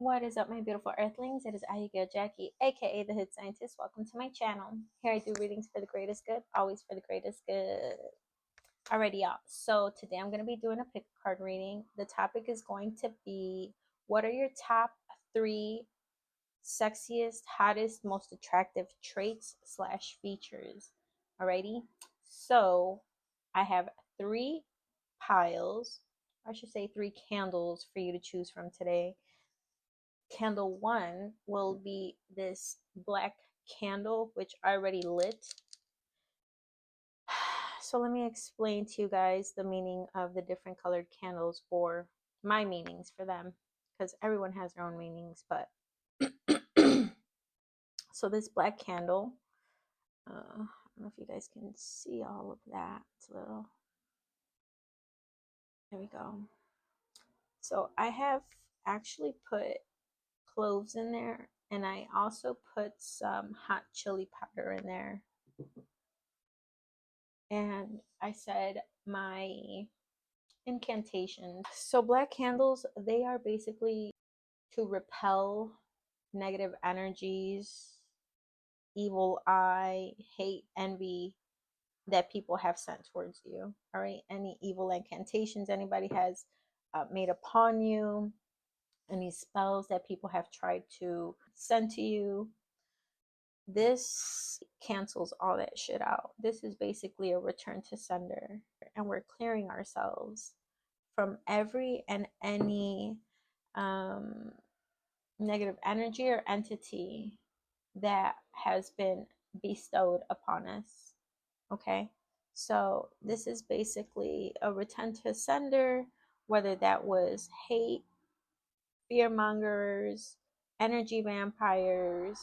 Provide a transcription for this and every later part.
What is up, my beautiful earthlings? It is Ayiga Jackie, aka the Hood Scientist. Welcome to my channel. Here I do readings for the greatest good, always for the greatest good. Alrighty, y'all. So today I'm going to be doing a pick card reading. The topic is going to be, what are your top 3 sexiest, hottest, most attractive traits slash features? Alrighty. So I have 3 piles, I should say 3 candles for you to choose from today. Candle 1 will be this black candle, which I already lit. So let me explain to you guys the meaning of the different colored candles, or my meanings for them, because everyone has their own meanings. But so this black candle, I don't know if you guys can see all of that. It's a little, there we go. So I have actually put cloves in there, and I also put some hot chili powder in there. And I said my incantations. So black candles, they are basically to repel negative energies, evil eye, hate, envy that people have sent towards you. All right, any evil incantations anybody has made upon you, any spells that people have tried to send to you, this cancels all that shit out. This is basically a return to sender, and we're clearing ourselves from every and any negative energy or entity that has been bestowed upon us. Okay, so this is basically a return to sender, whether that was hate, fear mongers, energy vampires,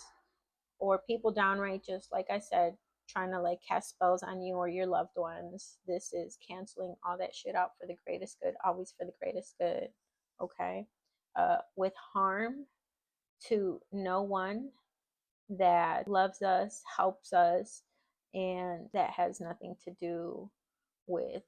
or people downright just, like I said, trying to like cast spells on you or your loved ones. This is canceling all that shit out for the greatest good, always for the greatest good. Okay, with harm to no one that loves us, helps us, and that has nothing to do with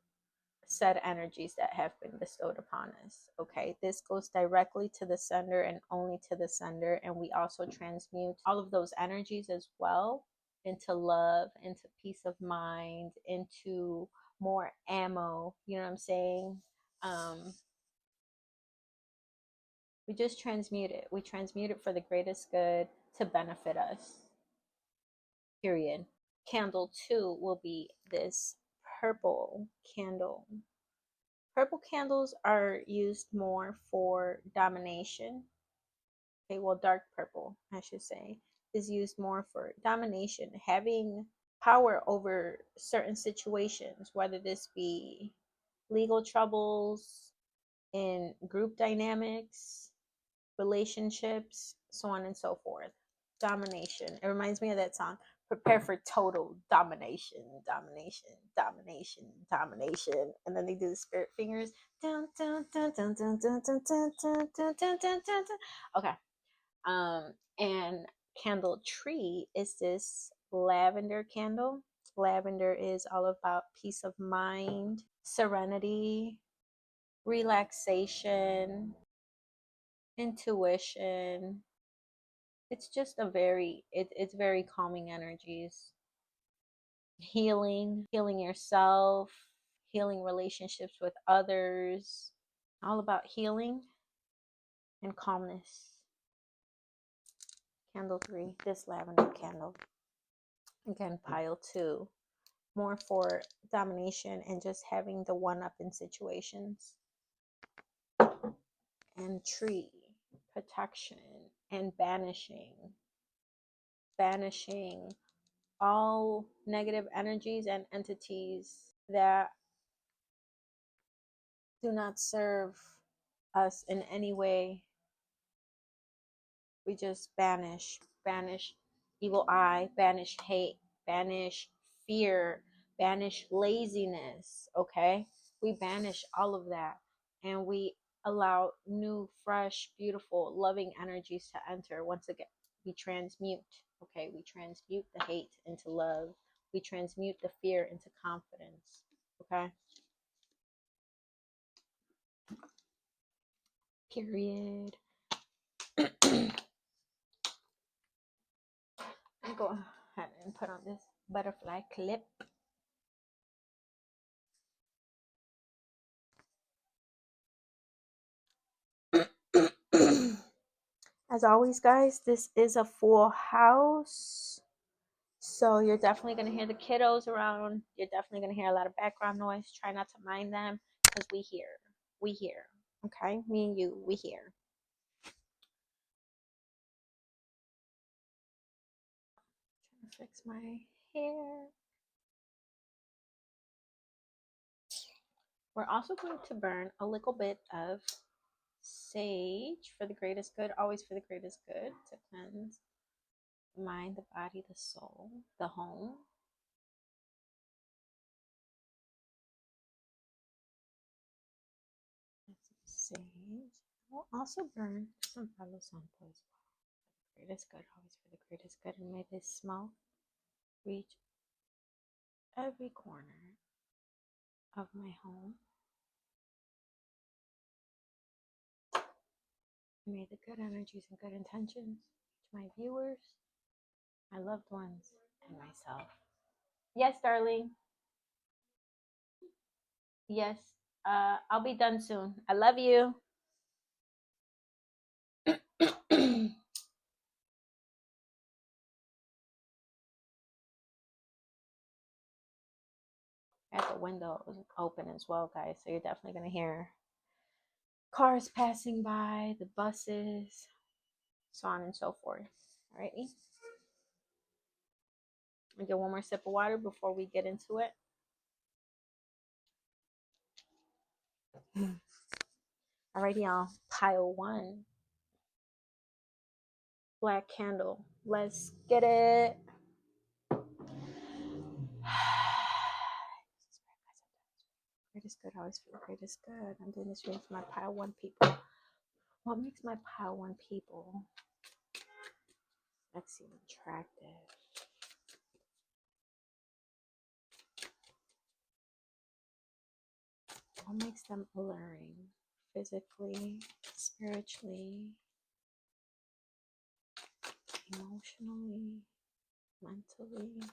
said energies that have been bestowed upon us. Okay, this goes directly to the sender and only to the sender, and we also transmute all of those energies as well into love, into peace of mind, into more ammo. You know what I'm saying? We just transmute it. We transmute it for the greatest good to benefit us. Period. Candle 2 will be this purple candle. Purple candles are used more for domination. Okay, well, dark purple, I should say, is used more for domination, having power over certain situations, whether this be legal troubles, in group dynamics, relationships, so on and so forth. Domination. It reminds me of that song, prepare for total domination, domination, domination, domination. And then they do the spirit fingers. Dun, dun, dun, dun, dun, dun, dun, dun, dun, dun, dun, dun, dun. Okay. And candle tree is this lavender candle. Lavender is all about peace of mind, serenity, relaxation, intuition. It's just a it's very calming energies. Healing yourself, healing relationships with others, all about healing and calmness. Candle 3, this lavender candle. Again, pile 2, more for domination and just having the one up in situations. And tree, protection and banishing all negative energies and entities that do not serve us in any way. We just banish evil eye, banish hate, banish fear, banish laziness. Okay, we banish all of that, and we allow new, fresh, beautiful, loving energies to enter. Once again, we transmute. Okay, we transmute the hate into love. We transmute the fear into confidence. Okay, period. put on this butterfly clip. As always, guys, this is a full house. So you're definitely going to hear the kiddos around. You're definitely going to hear a lot of background noise. Try not to mind them because we hear. We hear. Okay? Me and you, we hear. Trying to fix my hair. We're also going to burn a little bit of sage for the greatest good, always for the greatest good, to cleanse the mind, the body, the soul, the home. Sage. We'll also burn some Palo Santo as well. For the greatest good, always for the greatest good, and may this smoke reach every corner of my home. May the good energies and good intentions reach my viewers, my loved ones, and myself. Yes, darling. Yes. I'll be done soon. I love you. At the window open as well, guys. So you're definitely gonna hear cars passing by, the buses, so on and so forth. Alrighty. I get one more sip of water before we get into it. Alrighty, y'all. Pile 1. Black candle. Let's get it. Greatest good, always for the greatest good. I'm doing this reading for my pile 1 people. What makes my pile 1 people sexy and attractive? What makes them alluring? Physically, spiritually, emotionally, mentally.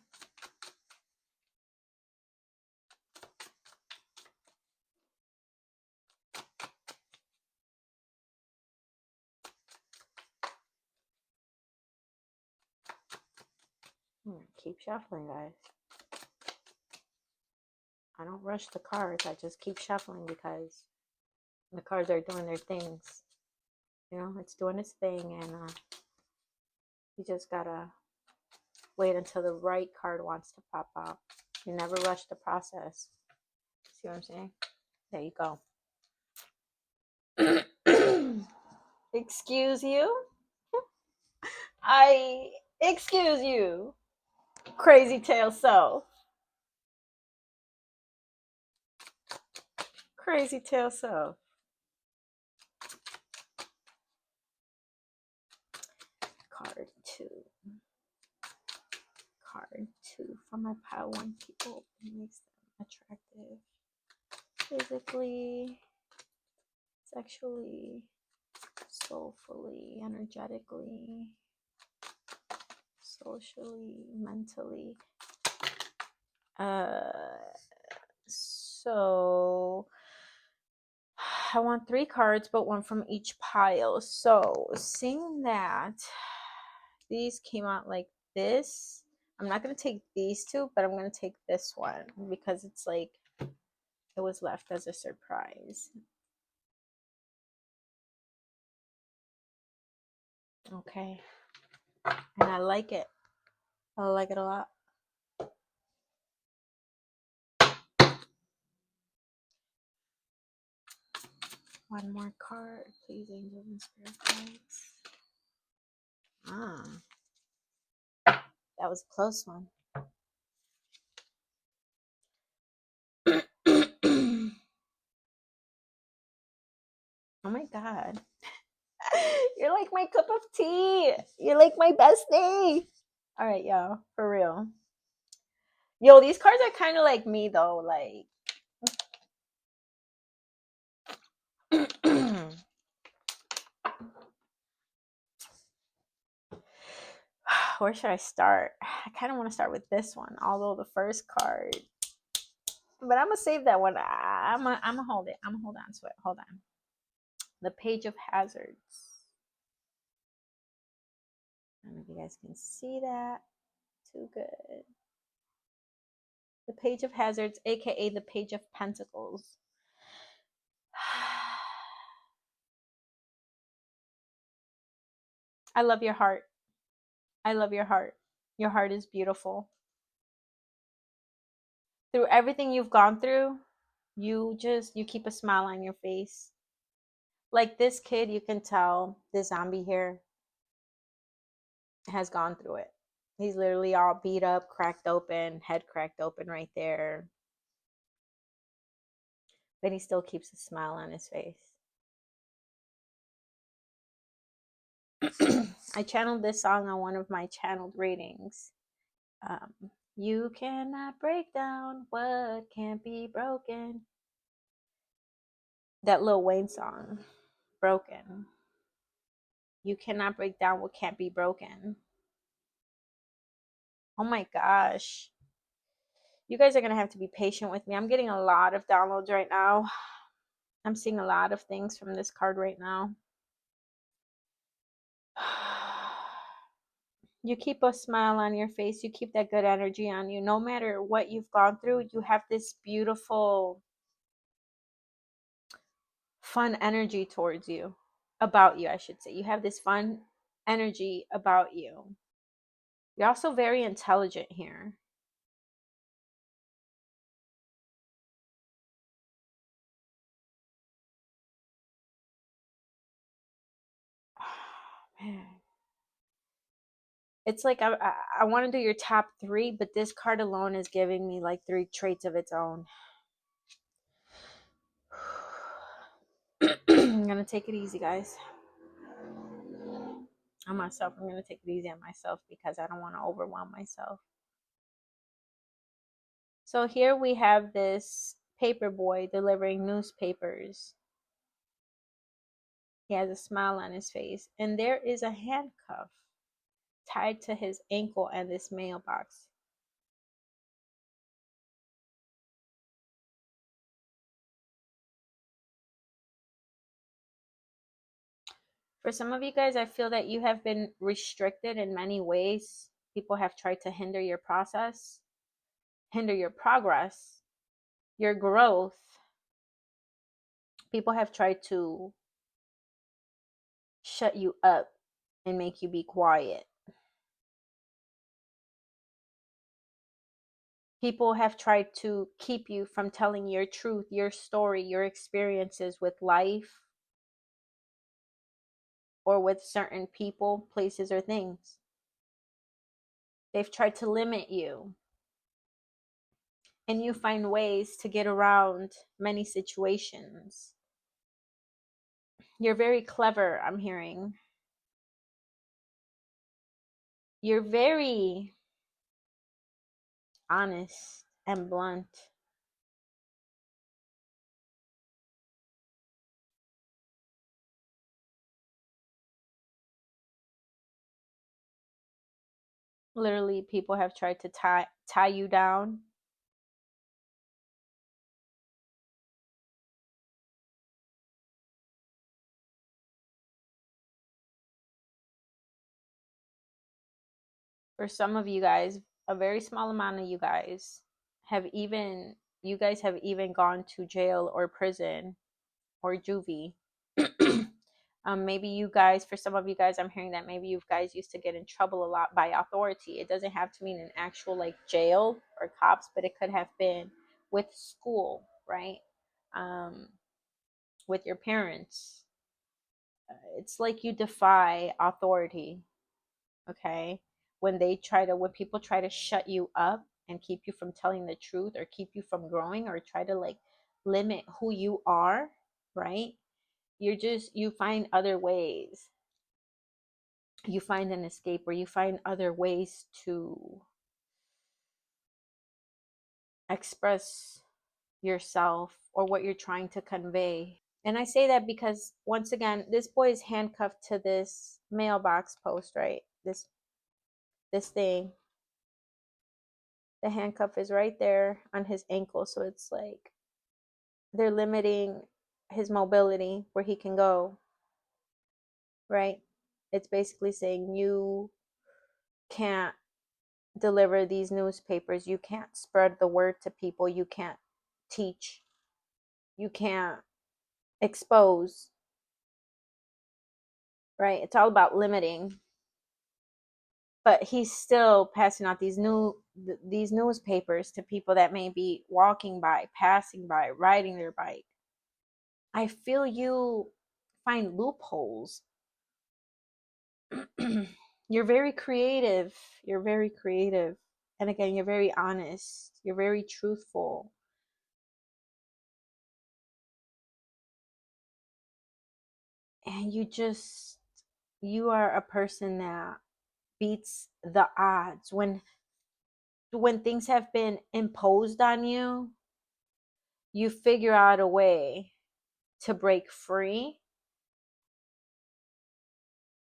Keep shuffling, guys. I don't rush the cards. I just keep shuffling because the cards are doing their things. You know, it's doing its thing, and you just gotta wait until the right card wants to pop out. You never rush the process. See what I'm saying? There you go. Excuse you? Excuse you. Crazy tail self. Crazy tail self. Card 2. Card 2 for my pile 1 people. It makes them attractive. Physically, sexually, soulfully, energetically, socially, mentally. So I want 3 cards, but 1 from each pile. So seeing that these came out like this, I'm not going to take these 2, but I'm going to take this one because it's like it was left as a surprise. Okay. And I like it. I like it a lot. One more card, please, angels and spirit guides. That was a close one. Oh my god. You're like my cup of tea. You're like my bestie. All right, y'all, for real. Yo, these cards are kind of like me though, like Where should I start? I kind of want to start with this one, although the first card. But I'm gonna save that one. I'm gonna hold it. I'm gonna hold on to it. Hold on. The Page of Hazards. I don't know if you guys can see that. Too good. The Page of Hazards, aka the Page of Pentacles. I love your heart. I love your heart. Your heart is beautiful. Through everything you've gone through, you keep a smile on your face. Like this kid, you can tell this zombie here has gone through it. He's literally all beat up, cracked open, head cracked open right there. But he still keeps a smile on his face. I channeled this song on one of my channeled readings. You cannot break down what can't be broken. That Lil Wayne song, Broken. You cannot break down what can't be broken. Oh my gosh. You guys are going to have to be patient with me. I'm getting a lot of downloads right now. I'm seeing a lot of things from this card right now. You keep a smile on your face. You keep that good energy on you. No matter what you've gone through, you have this beautiful, fun energy towards you. About you, I should say. You have this fun energy about you. You're also very intelligent here. Man. It's like I want to do your top 3, but this card alone is giving me like 3 traits of its own. I'm going to take it easy, guys. On myself, I'm going to take it easy on myself because I don't want to overwhelm myself. So here we have this paper boy delivering newspapers. He has a smile on his face, and there is a handcuff tied to his ankle and this mailbox. For some of you guys, I feel that you have been restricted in many ways. People have tried to hinder your process, hinder your progress, your growth. People have tried to shut you up and make you be quiet. People have tried to keep you from telling your truth, your story, your experiences with life or with certain people, places, or things. They've tried to limit you. And you find ways to get around many situations. You're very clever, I'm hearing. You're very honest and blunt. Literally, people have tried to tie you down. For some of you guys, a very small amount of you guys have even gone to jail or prison or juvie. Maybe you guys, for some of you guys, I'm hearing that maybe you guys used to get in trouble a lot by authority. It doesn't have to mean an actual like jail or cops, but it could have been with school, right? With your parents. It's like you defy authority, okay? When people try to shut you up and keep you from telling the truth or keep you from growing or try to like limit who you are, right? You find other ways. You find an escape or you find other ways to express yourself or what you're trying to convey. And I say that because once again, this boy is handcuffed to this mailbox post, right? This This thing, the handcuff is right there on his ankle. So it's like they're limiting his mobility where he can go, right? It's basically saying you can't deliver these newspapers, you can't spread the word to people, you can't teach, you can't expose, right? It's all about limiting. But he's still passing out these newspapers to people that may be walking by, passing by, riding their bike. I feel you find loopholes. You're very creative. You're very creative. And again, you're very honest. You're very truthful. And you are a person that beats the odds. When things have been imposed on you, you figure out a way to break free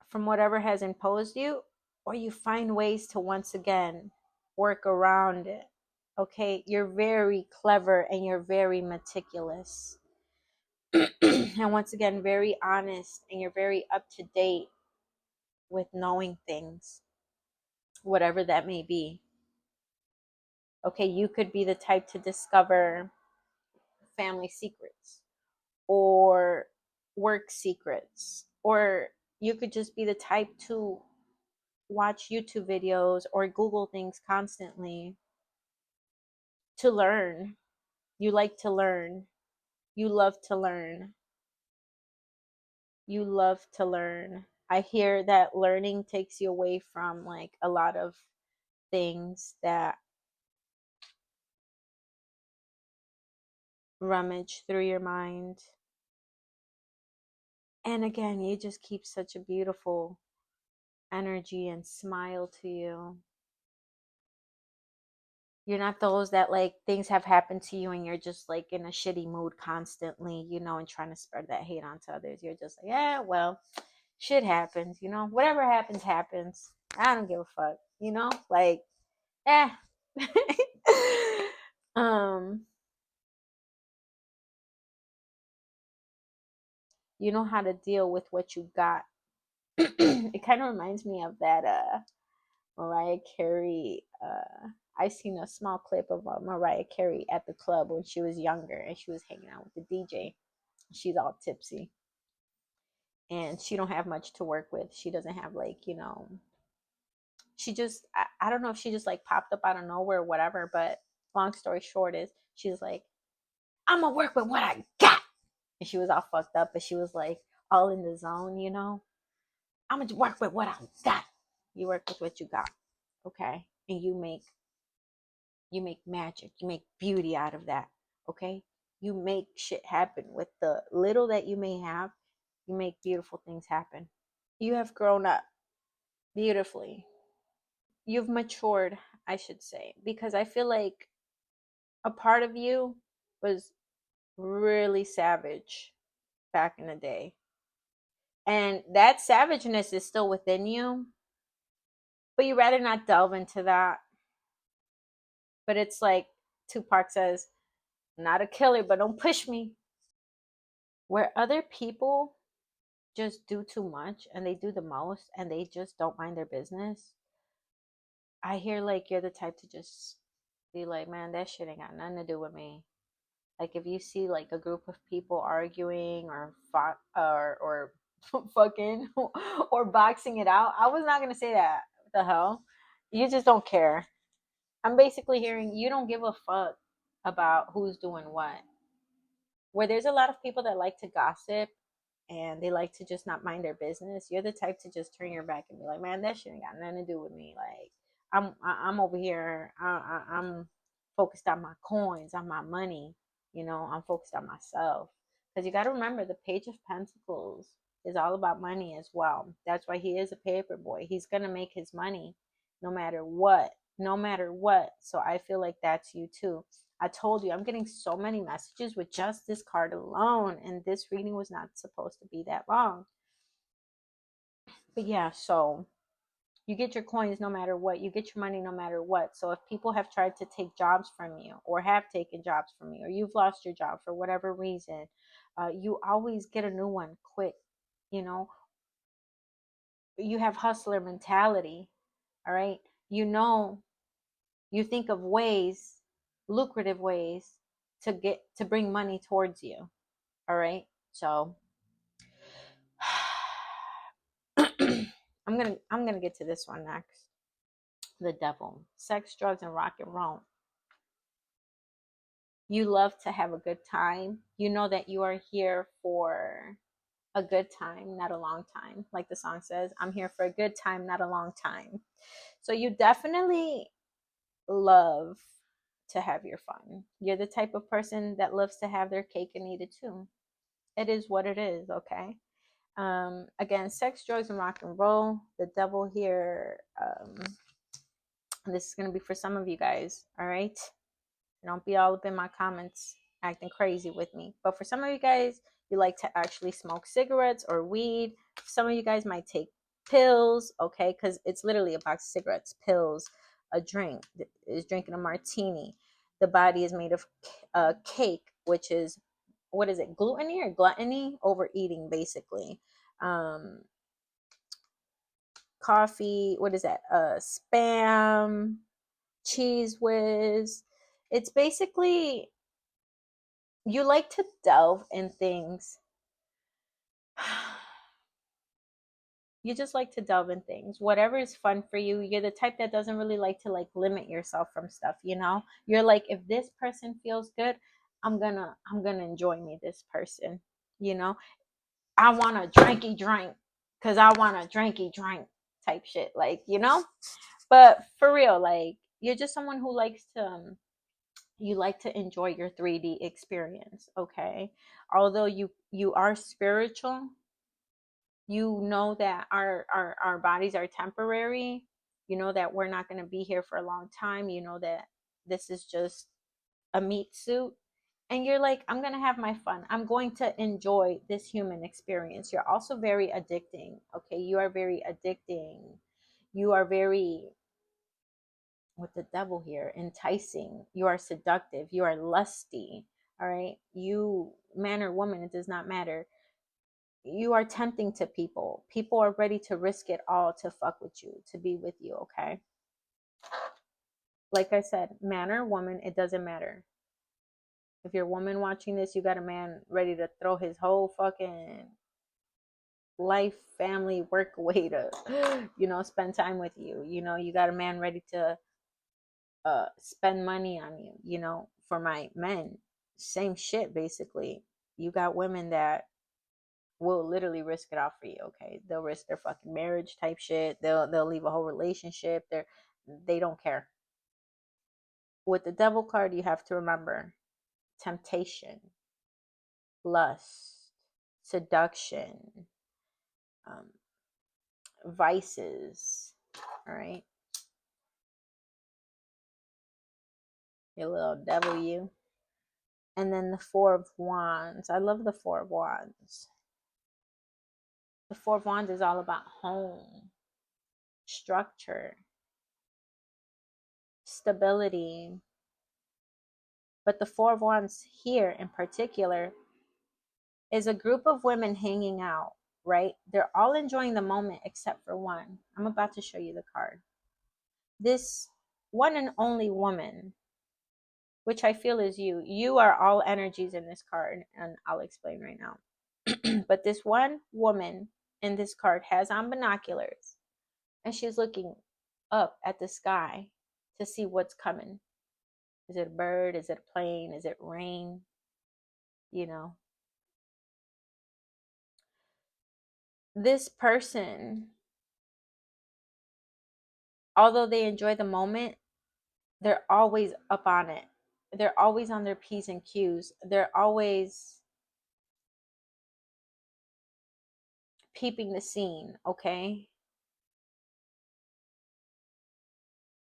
from whatever has imposed you, or you find ways to once again work around it. Okay, you're very clever and you're very meticulous. And once again, very honest, and you're very up to date with knowing things, whatever that may be. Okay, you could be the type to discover family secrets or work secrets, or you could just be the type to watch YouTube videos or Google things constantly to learn. You like to learn. You love to learn. You love to learn. I hear that learning takes you away from like a lot of things that rummage through your mind. And again, you just keep such a beautiful energy and smile to you. You're not those that like things have happened to you and you're just like in a shitty mood constantly, and trying to spread that hate onto others. You're just like, yeah, well, shit happens, whatever happens, happens. I don't give a fuck, like, eh. um, you know how to deal with what you got. It kind of reminds me of that Mariah Carey. I seen a small clip of Mariah Carey at the club when she was younger and she was hanging out with the DJ. She's all tipsy and she don't have much to work with. She doesn't have like, she just, I don't know if she just like popped up out of nowhere or whatever, but long story short is she's like, I'm gonna work with what I got. And she was all fucked up, but she was like all in the zone, I'm gonna work with what I got. You work with what you got, okay? And you make magic, you make beauty out of that, okay? You make shit happen with the little that you may have. You make beautiful things happen. You have grown up beautifully. You've matured, I should say, because I feel like a part of you was really savage back in the day. And that savageness is still within you, but you rather not delve into that. But it's like Tupac says, not a killer, but don't push me. Where other people just do too much and they do the most and they just don't mind their business, I hear like you're the type to just be like, man, that shit ain't got nothing to do with me. Like if you see like a group of people arguing or or fucking or boxing it out, I was not gonna say that. What the hell? You just don't care. I'm basically hearing you don't give a fuck about who's doing what. Where there's a lot of people that like to gossip and they like to just not mind their business, you're the type to just turn your back and be like, man, that shit ain't got nothing to do with me. Like I'm over here. I'm focused on my coins, on my money. I'm focused on myself. Because you got to remember, the Page of Pentacles is all about money as well. That's why he is a paper boy. He's gonna make his money, no matter what. No matter what. So I feel like that's you too. I told you, I'm getting so many messages with just this card alone, and this reading was not supposed to be that long. But yeah, so You get your coins no matter what. You get your money no matter what. So if people have tried to take jobs from you or have taken jobs from you or you've lost your job for whatever reason, you always get a new one quick. You know, you have hustler mentality. All right. You know, you think of ways, lucrative ways to bring money towards you. All right. So I'm gonna get to this one next. The devil, sex, drugs, and rock and roll. You love to have a good time. You know that you are here for a good time, not a long time. Like the song says, I'm here for a good time, not a long time. So you definitely love to have your fun. You're the type of person that loves to have their cake and eat it too. It is what it is, okay? Again, sex, drugs, and rock and roll. The devil here. This is going to be for some of you guys, all right? Don't be all up in my comments acting crazy with me. But for some of you guys, you like to actually smoke cigarettes or weed. Some of you guys might take pills, okay? Because it's literally a box of cigarettes, pills, a drink. Is drinking a martini. The body is made of cake, which is, what is it, gluttony or gluttony? Overeating, basically. Coffee, what is that? Spam, cheese whiz. It's basically, you like to delve in things. You just like to delve in things. Whatever is fun for you. You're the type that doesn't really like to like limit yourself from stuff, you know? You're like, if this person feels good, I'm gonna enjoy me this person, you know? I want a drinky drink because I want a drinky drink type shit. Like, you know? But for real, like, you're just someone who likes to you like to enjoy your 3D experience, okay? Although you are spiritual, you know that our bodies are temporary. You know that we're not going to be here for a long time. You know that this is just a meat suit. And you're like, I'm going to have my fun. I'm going to enjoy this human experience. You're also very addicting, okay? You are very addicting. You are very, with the devil here, enticing. You are seductive. You are lusty. All right. You, man or woman, it does not matter. You are tempting to people. People are ready to risk it all to fuck with you, to be with you. Okay. Like I said, man or woman, it doesn't matter. If you're a woman watching this, you got a man ready to throw his whole fucking life, family, work away to, spend time with you. You got a man ready to spend money on you. For my men, same shit basically. You got women that will literally risk it all for you. Okay, they'll risk their fucking marriage type shit. They'll leave a whole relationship. They don't care. With the devil card, you have to remember temptation, lust, seduction, um, vices. All right, your little devil, you. And then the Four of Wands. I love the Four of Wands. The Four of Wands is all about home, structure, stability. But the Four of Wands here in particular is a group of women hanging out, right? They're all enjoying the moment except for one. I'm about to show you the card. This one and only woman, which I feel is you. You are all energies in this card, and I'll explain right now. But this one woman in this card has on binoculars, and she's looking up at the sky to see what's coming. Is it a bird? Is it a plane? Is it rain? You know, this person, although they enjoy the moment, they're always up on it. They're always on their P's and Q's. They're always peeping the scene, okay?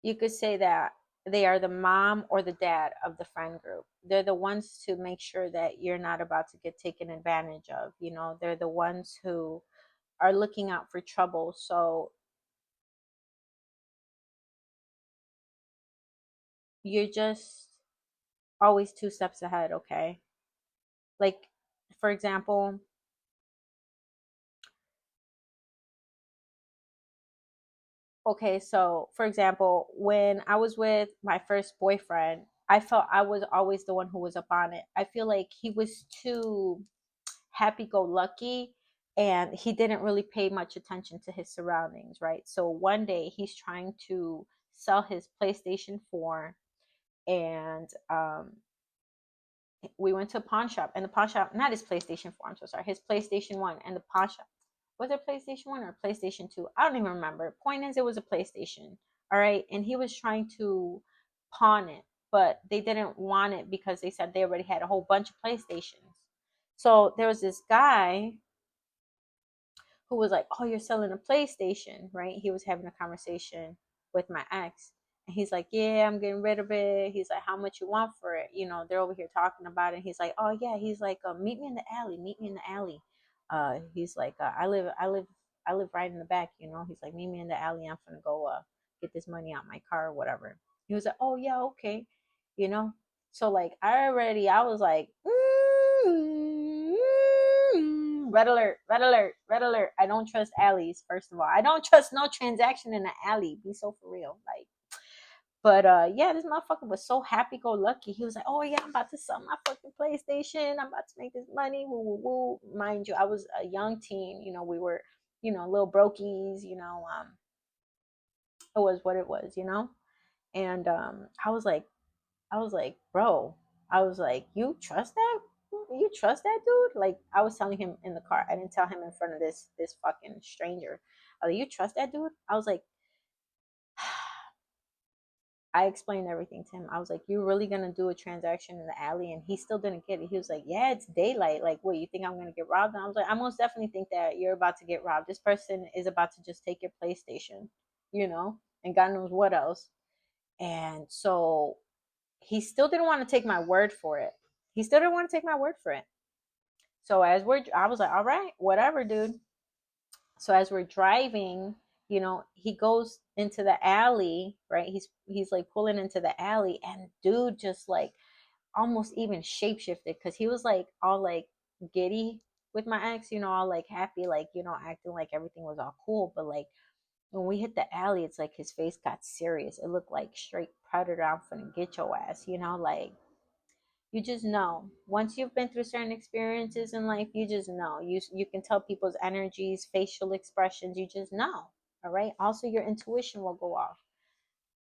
You could say that they are the mom or the dad of the friend group. They're the ones to make sure that you're not about to get taken advantage of. They're the ones who are looking out for trouble. So you're just always 2 steps ahead, okay? Like, for example, okay, so for example, when I was with my first boyfriend, I felt I was always the one who was up on it. I feel like he was too happy go lucky and he didn't really pay much attention to his surroundings, right? So one day he's trying to sell his PlayStation 4, and we went to a pawn shop, and the pawn shop, not his PlayStation 4, I'm so sorry, his PlayStation 1, and the pawn shop, was it PlayStation 1 or PlayStation 2? I don't even remember. Point is, it was a PlayStation. All right. And he was trying to pawn it, but they didn't want it because they said they already had a whole bunch of PlayStations. So there was this guy who was like, "Oh, you're selling a PlayStation, right?" He was having a conversation with my ex, and he's like, "Yeah, I'm getting rid of it." He's like, "How much you want for it?" You know, they're over here talking about it. He's like, "Oh yeah." He's like, "Meet me in the alley. Meet me in the alley." He's like, I live right in the back." You know, he's like, "Meet me in the alley. I'm gonna go get this money out my car or whatever." He was like, "Oh yeah, okay." You know, so like I was like, red alert, red alert, red alert. I don't trust alleys, first of all. I don't trust no transaction in an alley. Be so for real. Like, but yeah, this motherfucker was so happy go lucky. He was like, "Oh yeah, I'm about to sell my fucking PlayStation. I'm about to make this money." Woo woo woo. Mind you, I was a young teen, you know, we were, you know, little brokies, you know, it was what it was, you know? And I was like, bro, I was like, you trust that? You trust that dude? Like, I was telling him in the car. I didn't tell him in front of this fucking stranger. I was like, you trust that dude? I was like, I explained everything to him. I was like, you really gonna do a transaction in the alley? And he still didn't get it. He was like, yeah, it's daylight. Like, what, you think I'm gonna get robbed? And I was like, I most definitely think that you're about to get robbed. This person is about to just take your PlayStation, you know, and God knows what else. And so he still didn't want to take my word for it. He still didn't want to take my word for it. So I was like, all right, whatever, dude. So as we're driving, you know, he goes into the alley, right? He's like pulling into the alley, and dude just like almost even shapeshifted because he was like all like giddy with my ex, you know, all like happy, like, you know, acting like everything was all cool. But like when we hit the alley, it's like his face got serious. It looked like straight predator. I'm finna get your ass, you know, like you just know once you've been through certain experiences in life, you just know, you can tell people's energies, facial expressions, you just know. All right, also your intuition will go off.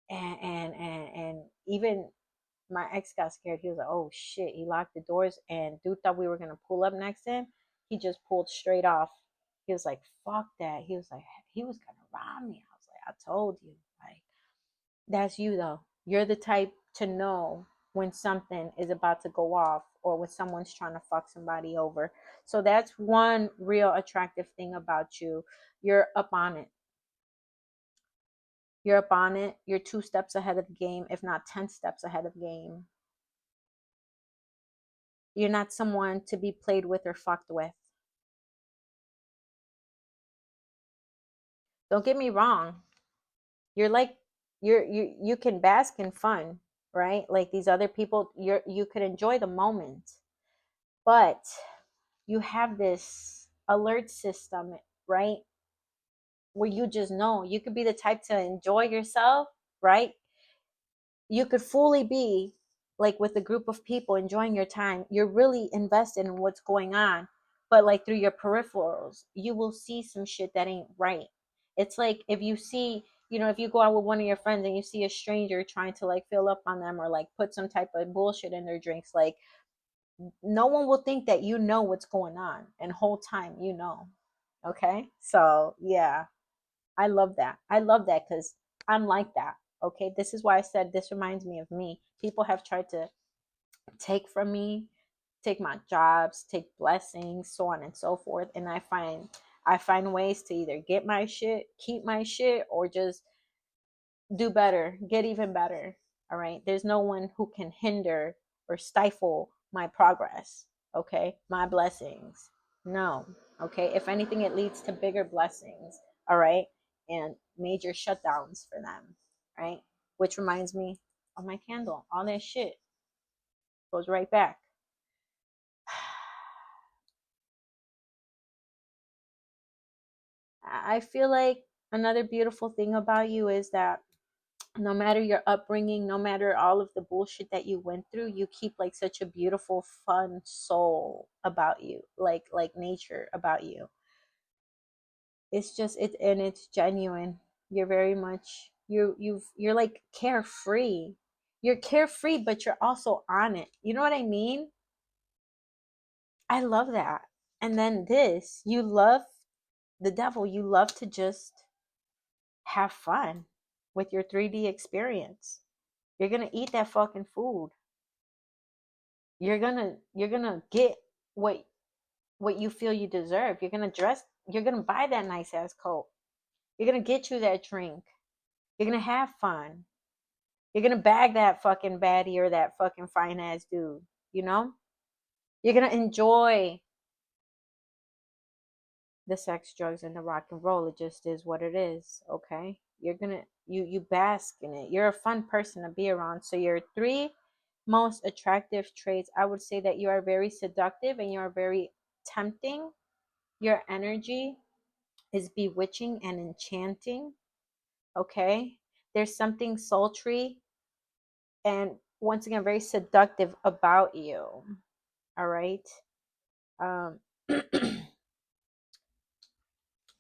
And even my ex got scared. He was like, oh shit, he locked the doors, and dude thought we were gonna pull up next to him. He just pulled straight off. He was like, fuck that. He was like, he was gonna rob me. I was like, I told you. Like, that's you though. You're the type to know when something is about to go off or when someone's trying to fuck somebody over. So that's one real attractive thing about you. You're up on it. You're up on it. You're 2 steps ahead of the game, if not 10 steps ahead of the game. You're not someone to be played with or fucked with. Don't get me wrong. You're like you can bask in fun, right? Like these other people, you could enjoy the moment. But you have this alert system, right? Where you just know you could be the type to enjoy yourself, right? You could fully be like with a group of people enjoying your time. You're really invested in what's going on, but like through your peripherals, you will see some shit that ain't right. It's like if you see, you know, if you go out with one of your friends and you see a stranger trying to like fill up on them or like put some type of bullshit in their drinks, like no one will think that you know what's going on, and whole time you know. Okay, so yeah, I love that. I love that because I'm like that. Okay, this is why I said this reminds me of me. People have tried to take from me, take my jobs, take blessings, so on and so forth, and I find ways to either get my shit, keep my shit, or just do better, get even better. All right. There's no one who can hinder or stifle my progress. Okay. My blessings. No. Okay. If anything, it leads to bigger blessings. All right. And major shutdowns for them. Right. Which reminds me, on my candle. All that shit goes right back. I feel like another beautiful thing about you is that no matter your upbringing, no matter all of the bullshit that you went through, you keep like such a beautiful, fun soul about you, like nature about you. It's just it, and it's genuine. You're very much you're like carefree. You're carefree, but you're also on it. You know what I mean? I love that. And then this, you love the devil. You love to just have fun with your 3D experience. You're gonna eat that fucking food. You're gonna get what you feel you deserve. You're gonna dress. You're gonna buy that nice ass coat. You're gonna get you that drink. You're gonna have fun. You're gonna bag that fucking baddie or that fucking fine ass dude. You know. You're gonna enjoy the sex, drugs, and the rock and roll. It just is what it is. Okay. You're gonna you bask in it. You're a fun person to be around. So your three most attractive traits, I would say that you are very seductive and you are very tempting. Your energy is bewitching and enchanting. Okay. There's something sultry and once again very seductive about you. All right. Um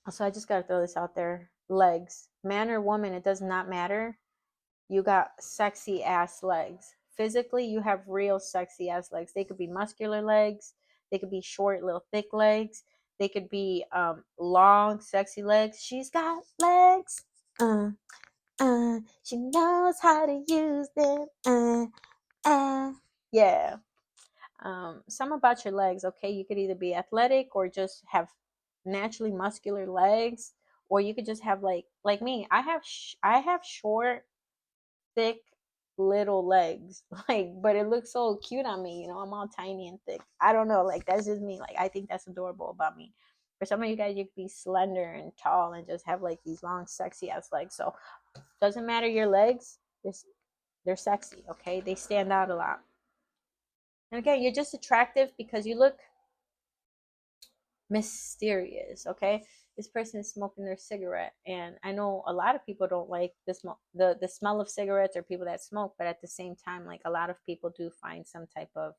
so I just gotta throw this out there. Legs. Man or woman, it does not matter. You got sexy ass legs. Physically, you have real sexy ass legs. They could be muscular legs. They could be short, little thick legs. They could be long, sexy legs. She's got legs. She knows how to use them. Yeah. Some about your legs. Okay, you could either be athletic or just have naturally muscular legs, or you could just have like me. I have short, thick little legs. Like, but it looks so cute on me. I'm all tiny and thick. I don't know, like that's just me. Like, I think that's adorable about me. For some of you guys, you could be slender and tall and just have like these long sexy ass legs. So doesn't matter your legs, they're sexy. Okay, they stand out a lot. And again, you're just attractive because you look mysterious. Okay, this person is smoking their cigarette, and I know a lot of people don't like the smell of cigarettes or people that smoke, but at the same time, like a lot of people do find some type of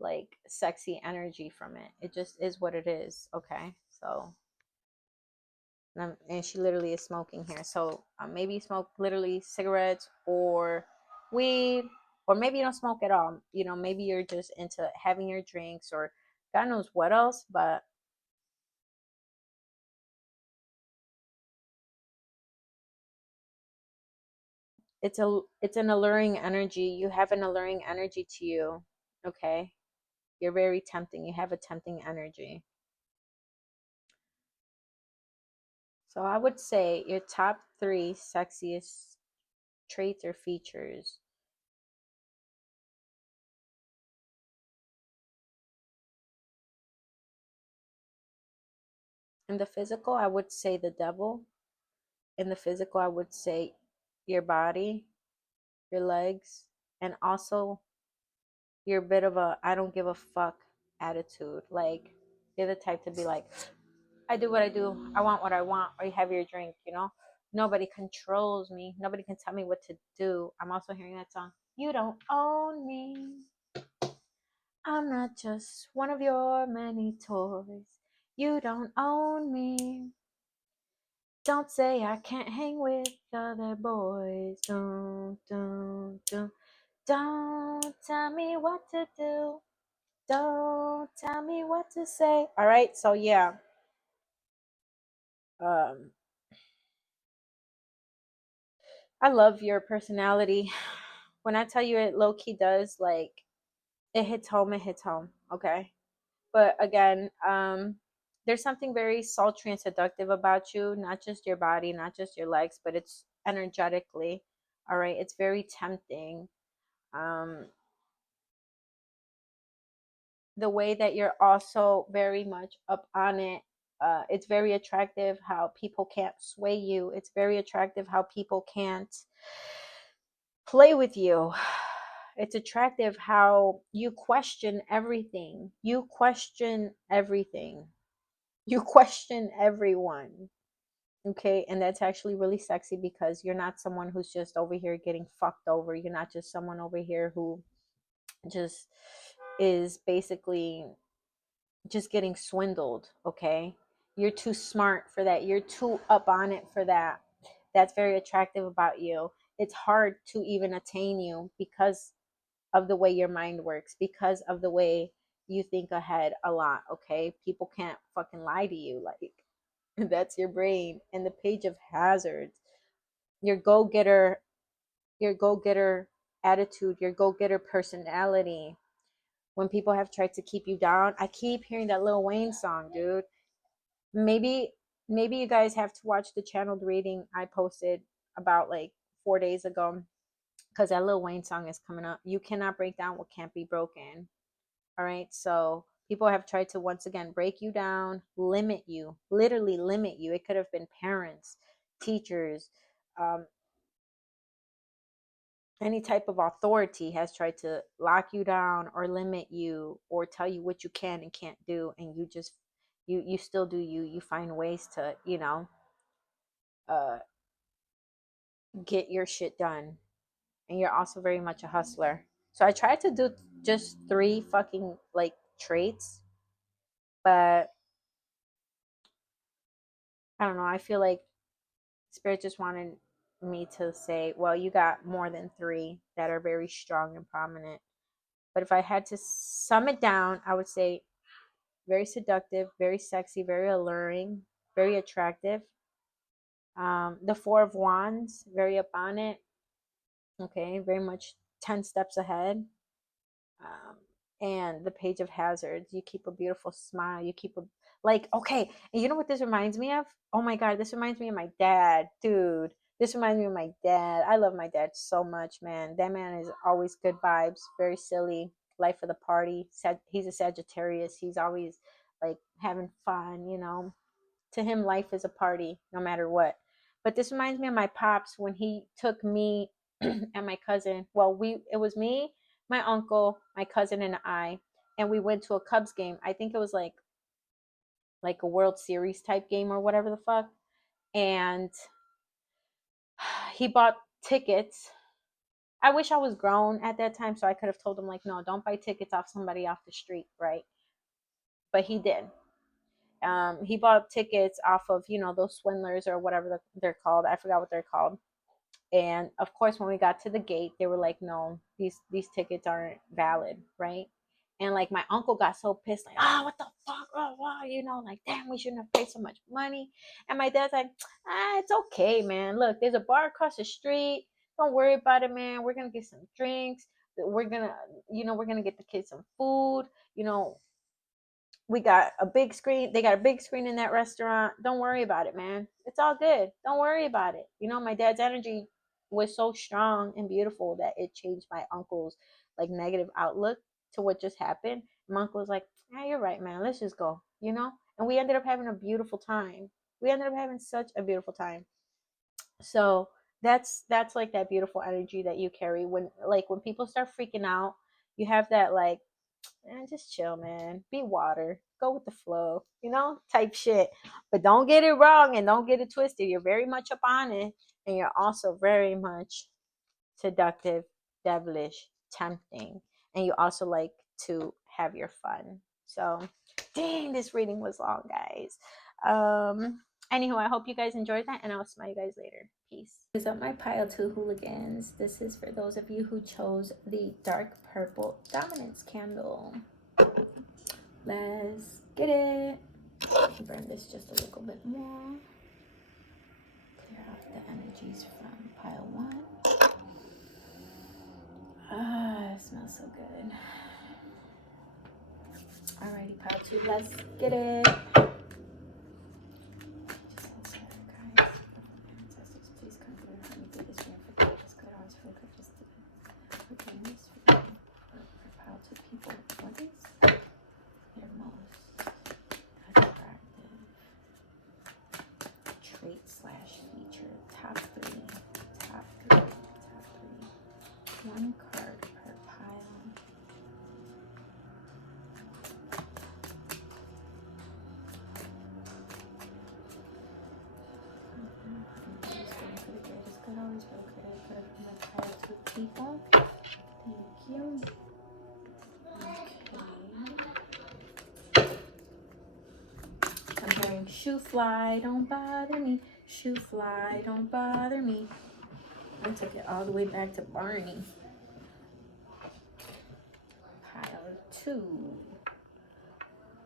like sexy energy from it. It just is what it is. Okay, so and she literally is smoking here. So maybe you smoke literally cigarettes or weed, or maybe you don't smoke at all. Maybe you're just into having your drinks or God knows what else, but it's an alluring energy. You have an alluring energy to you. Okay, you're very tempting. You have a tempting energy. So I would say your top three sexiest traits or features. In the physical, I would say the devil. In the physical, I would say your body, your legs, and also you're a bit of a I don't give a fuck attitude. Like, you're the type to be like, I do what I do, I want what I want, or you have your drink. Nobody controls me. Nobody can tell me what to do. I'm also hearing that song. You don't own me. I'm not just one of your many toys. You don't own me. Don't say I can't hang with other boys. Don't tell me what to do. Don't tell me what to say. All right, so yeah. Um, I love your personality. When I tell you it low key does, like, it hits home, it hits home. Okay. But again, there's something very sultry and seductive about you, not just your body, not just your legs, but it's energetically. All right. It's very tempting. Um, the way that you're also very much up on it. It's very attractive how people can't sway you. It's very attractive how people can't play with you. It's attractive how you question everything. You question everything. You question everyone. Okay, and that's actually really sexy because you're not someone who's just over here getting fucked over. You're not just someone over here who just is basically just getting swindled. Okay, you're too smart for that. You're too up on it for that. That's very attractive about you. It's hard to even attain you because of the way your mind works, because of the way you think ahead a lot. Okay, people can't fucking lie to you. Like, that's your brain. And the Page of Hazards, your go-getter, your go-getter attitude, your go-getter personality. When people have tried to keep you down, I keep hearing that Lil Wayne song, dude. Maybe you guys have to watch the channeled reading I posted about like 4 days ago, because that Lil Wayne song is coming up. You cannot break down what can't be broken. All right, so people have tried to once again break you down, limit you, literally limit you. It could have been parents, teachers, um, any type of authority has tried to lock you down or limit you or tell you what you can and can't do, and you just you still do you. You find ways to uh, get your shit done, and you're also very much a hustler. So I tried to do just 3 fucking like traits, but I don't know. I feel like Spirit just wanted me to say, well, you got more than 3 that are very strong and prominent. But if I had to sum it down, I would say very seductive, very sexy, very alluring, very attractive. The 4 of Wands, very up on it. Okay, very much 10 steps ahead. Um, and the Page of Hazards, you keep a beautiful smile. You keep a, like, okay, and you know what this reminds me of? Oh my God, this reminds me of my dad, dude. This reminds me of my dad. I love my dad so much, man. That man is always good vibes, very silly, life of the party. He's a Sagittarius. He's always like having fun, you know. To him, life is a party no matter what. But this reminds me of my pops when he took me and my cousin. Well, it was me, my uncle, my cousin, and I, and we went to a Cubs game. I think it was like a World Series type game or whatever the fuck. And he bought tickets. I wish I was grown at that time so I could have told him like, no, don't buy tickets off somebody off the street, right? But he did. He bought tickets off of, you know, those swindlers or whatever they're called. I forgot what they're called. And of course, when we got to the gate, they were like, no, these tickets aren't valid, right? And like my uncle got so pissed, like, oh, what the fuck? Oh, wow, you know, like, damn, we shouldn't have paid so much money. And my dad's like, it's okay, man. Look, there's a bar across the street. Don't worry about it, man. We're gonna get some drinks. We're gonna get the kids some food. You know, we got a big screen. They got a big screen in that restaurant. Don't worry about it, man. It's all good. Don't worry about it. You know, my dad's energy was so strong and beautiful that it changed my uncle's like negative outlook to what just happened. My uncle was like, yeah, you're right, man. Let's just go, you know? And we ended up having a beautiful time. We ended up having such a beautiful time. So that's like that beautiful energy that you carry when people start freaking out, you have that like, just chill, man. Be water. Go with the flow, you know, type shit. But don't get it wrong and don't get it twisted. You're very much up on it, and you're also very much seductive, devilish, tempting, and you also like to have your fun. So, dang, this reading was long, guys. Anywho, I hope you guys enjoyed that, and I'll smile you guys later. Peace. Is up my pile 2 hooligans. This is for those of you who chose the dark purple dominance candle. Let's get it. Burn this just a little bit more. Clear out the energies from pile 1. Ah, it smells so good. Alrighty, pile 2, let's get it. Please come through. Let me do this for this good odds for forgiveness for pile 2 people. What is their most attractive trait / feature? Top 3. people. Thank you. Okay. I'm hearing shoe fly, don't bother me. Shoe fly, don't bother me. I took it all the way back to Barney. Pile 2.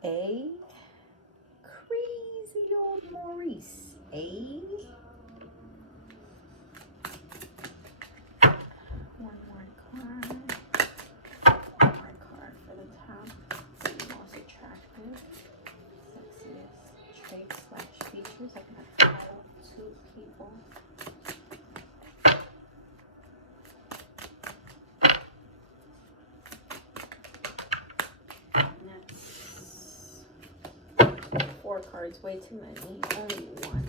A. Crazy old Maurice. A. One more card. One more card for the top. The most attractive, sexiest traits / features. I'm going to pile 2 people. That's 4 cards, way too many. Only 1.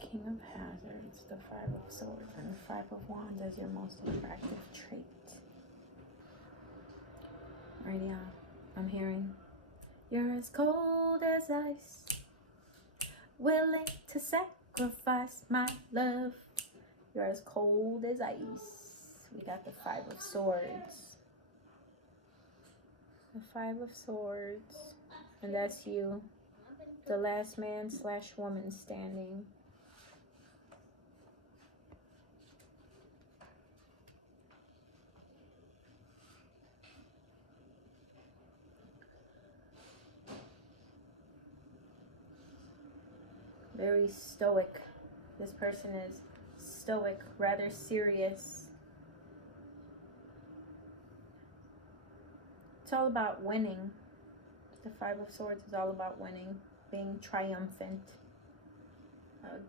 King of Hazards, the 5 of Swords, and the 5 of Wands as your most attractive trait. Right, yeah. I'm hearing, you're as cold as ice, willing to sacrifice my love. You're as cold as ice. We got the 5 of Swords. The 5 of Swords. And that's you. The last man / woman standing. Very stoic. This person is stoic, rather serious. It's all about winning. The 5 of Swords is all about winning, being triumphant,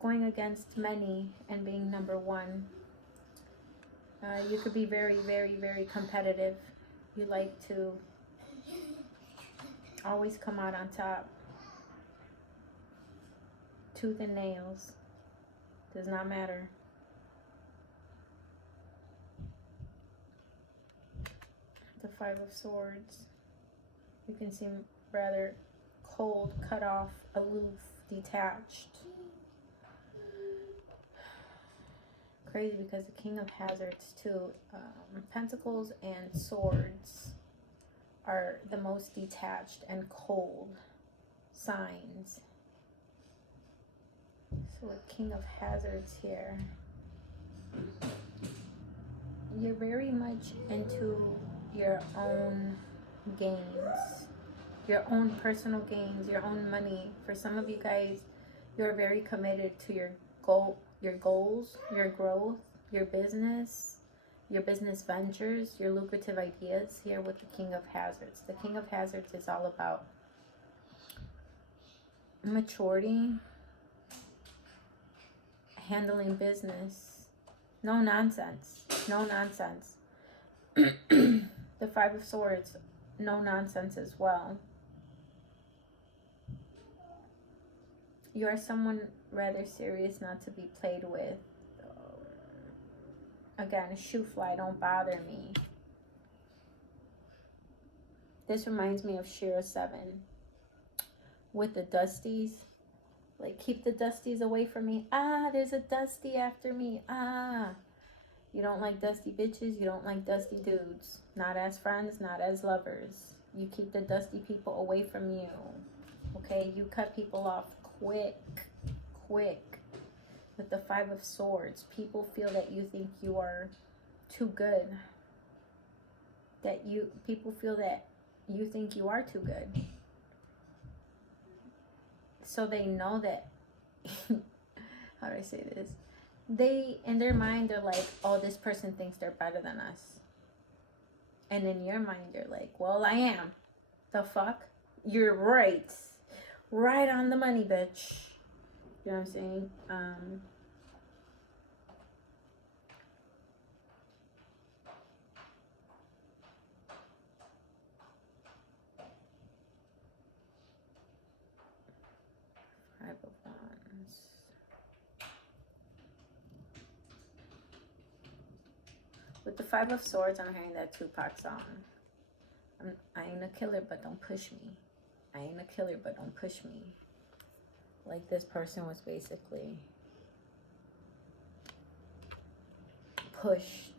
going against many and being number 1. You could be very, very, very competitive. You like to always come out on top. Tooth and nails. Does not matter. The 5 of Swords. You can seem rather cold, cut off, aloof, detached. Crazy because the King of Hazards too. Pentacles and Swords are the most detached and cold signs. So the King of Hazards here. You're very much into your own gains, your own personal gains, your own money. For some of you guys, you're very committed to your goals, your growth, your business ventures, your lucrative ideas here with the King of Hazards. The King of Hazards is all about maturity, handling business, no nonsense. The 5 of Swords, no nonsense as well. You are someone rather serious, not to be played with. Again, a shoe fly, don't bother me. This reminds me of Shira 7 with the Dusties. Like, keep the Dusties away from me. Ah, there's a Dusty after me. Ah. You don't like dusty bitches. You don't like dusty dudes. Not as friends, not as lovers. You keep the dusty people away from you. Okay? You cut people off quick. With the 5 of Swords, people feel that you think you are too good. People feel that you think you are too good. So they know that, how do I say this? They, in their mind, they're like, oh, this person thinks they're better than us. And in your mind, you're like, well, I am. The fuck? You're right. Right on the money, bitch. You know what I'm saying? Five of Wands. With the Five of Swords, I'm hearing that Tupac song. I ain't a killer, but don't push me. I ain't a killer, but don't push me. Like this person was basically pushed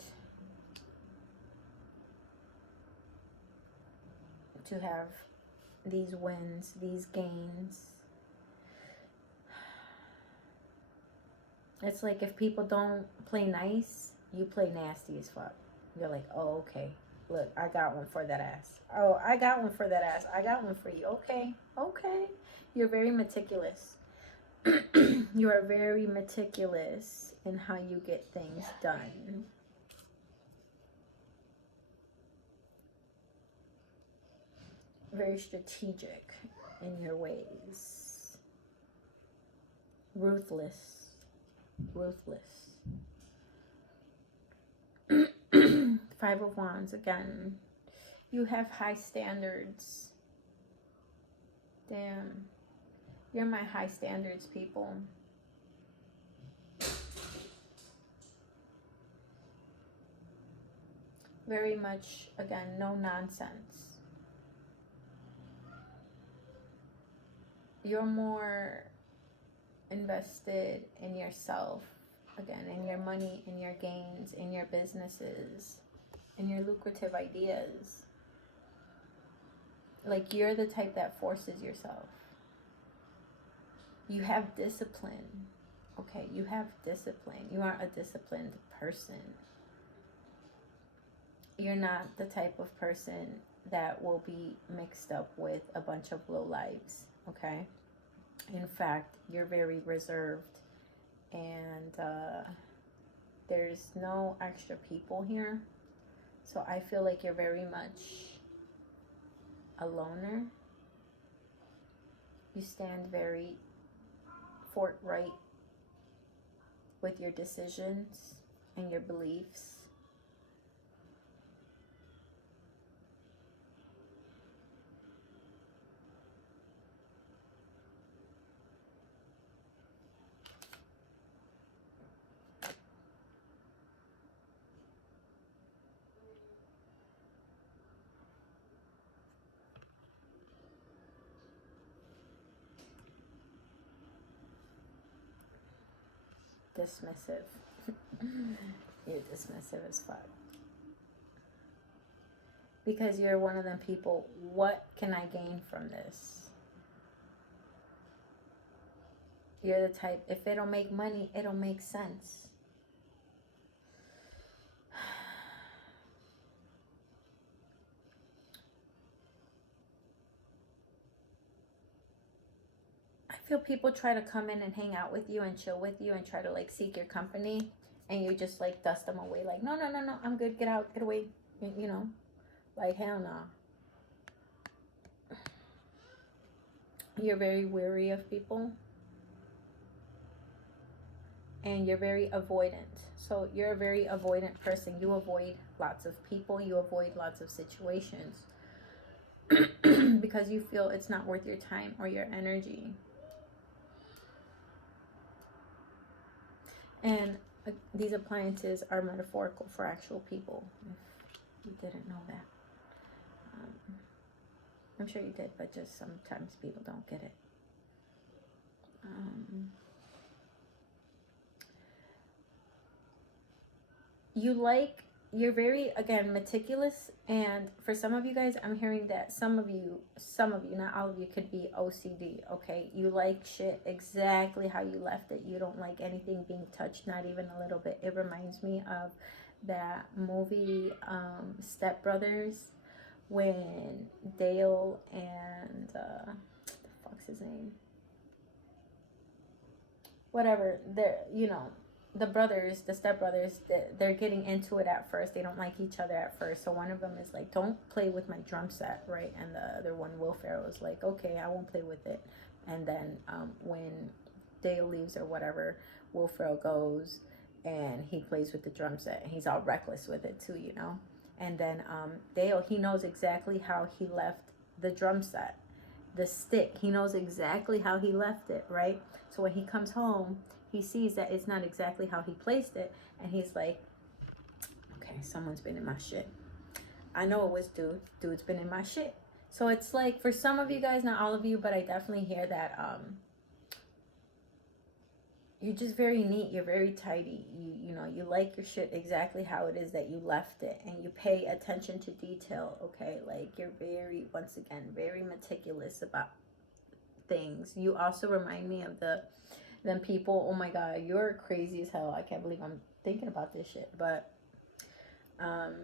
to have these wins, these gains. It's like if people don't play nice, you play nasty as fuck. You're like, oh, okay. Look, I got one for that ass. Oh, I got one for that ass. I got one for you. Okay, okay. You're very meticulous. You are very meticulous in how you get things done. Very strategic in your ways. Ruthless. Ruthless. Five of Wands again. You have high standards. Damn. You're my high standards people. Very much, again, no nonsense. You're more invested in yourself, again, in your money, in your gains, in your businesses, in your lucrative ideas. Like, you're the type that forces yourself. You have discipline. Okay, you have discipline. You are a disciplined person. You're not the type of person that will be mixed up with a bunch of lowlives, okay? In fact, you're very reserved, and there's no extra people here. So I feel like you're very much a loner. You stand very forthright with your decisions and your beliefs. Dismissive. You're dismissive as fuck. Because you're one of them people, what can I gain from this? You're the type, if it'll make money, it'll make sense. I feel people try to come in and hang out with you and chill with you and try to like seek your company, and you just like dust them away like, no, I'm good, get out, get away, you know, like hell no. You're very wary of people, and you're very avoidant. So you're a very avoidant person. You avoid lots of people, you avoid lots of situations because you feel it's not worth your time or your energy. And these appliances are metaphorical for actual people, if you didn't know that. I'm sure you did, but just sometimes people don't get it. You're very, again, meticulous, and for some of you guys, I'm hearing that some of you, not all of you, could be OCD, okay? You like shit exactly how you left it. You don't like anything being touched, not even a little bit. It reminds me of that movie, Step Brothers, when Dale and, what the fuck's his name? Whatever, they're, you know, the brothers, the stepbrothers, they're getting into it at first. They don't like each other at first. So one of them is like, don't play with my drum set, right? And the other one, Will Ferrell, is like, okay, I won't play with it. And then when Dale leaves or whatever, Will Ferrell goes and he plays with the drum set. And he's all reckless with it too, you know? And then Dale, he knows exactly how he left the drum set. The stick, he knows exactly how he left it, right? So when he comes home, he sees that it's not exactly how he placed it, and he's like, okay, someone's been in my shit. I know it was dude. Dude's been in my shit. So it's like, for some of you guys, not all of you, but I definitely hear that you're just very neat, you're very tidy, you know, you like your shit exactly how it is that you left it, and you pay attention to detail. Okay, like, you're very, once again, very meticulous about things. You also remind me of them people. Oh my god, you're crazy as hell. I can't believe I'm thinking about this shit. But um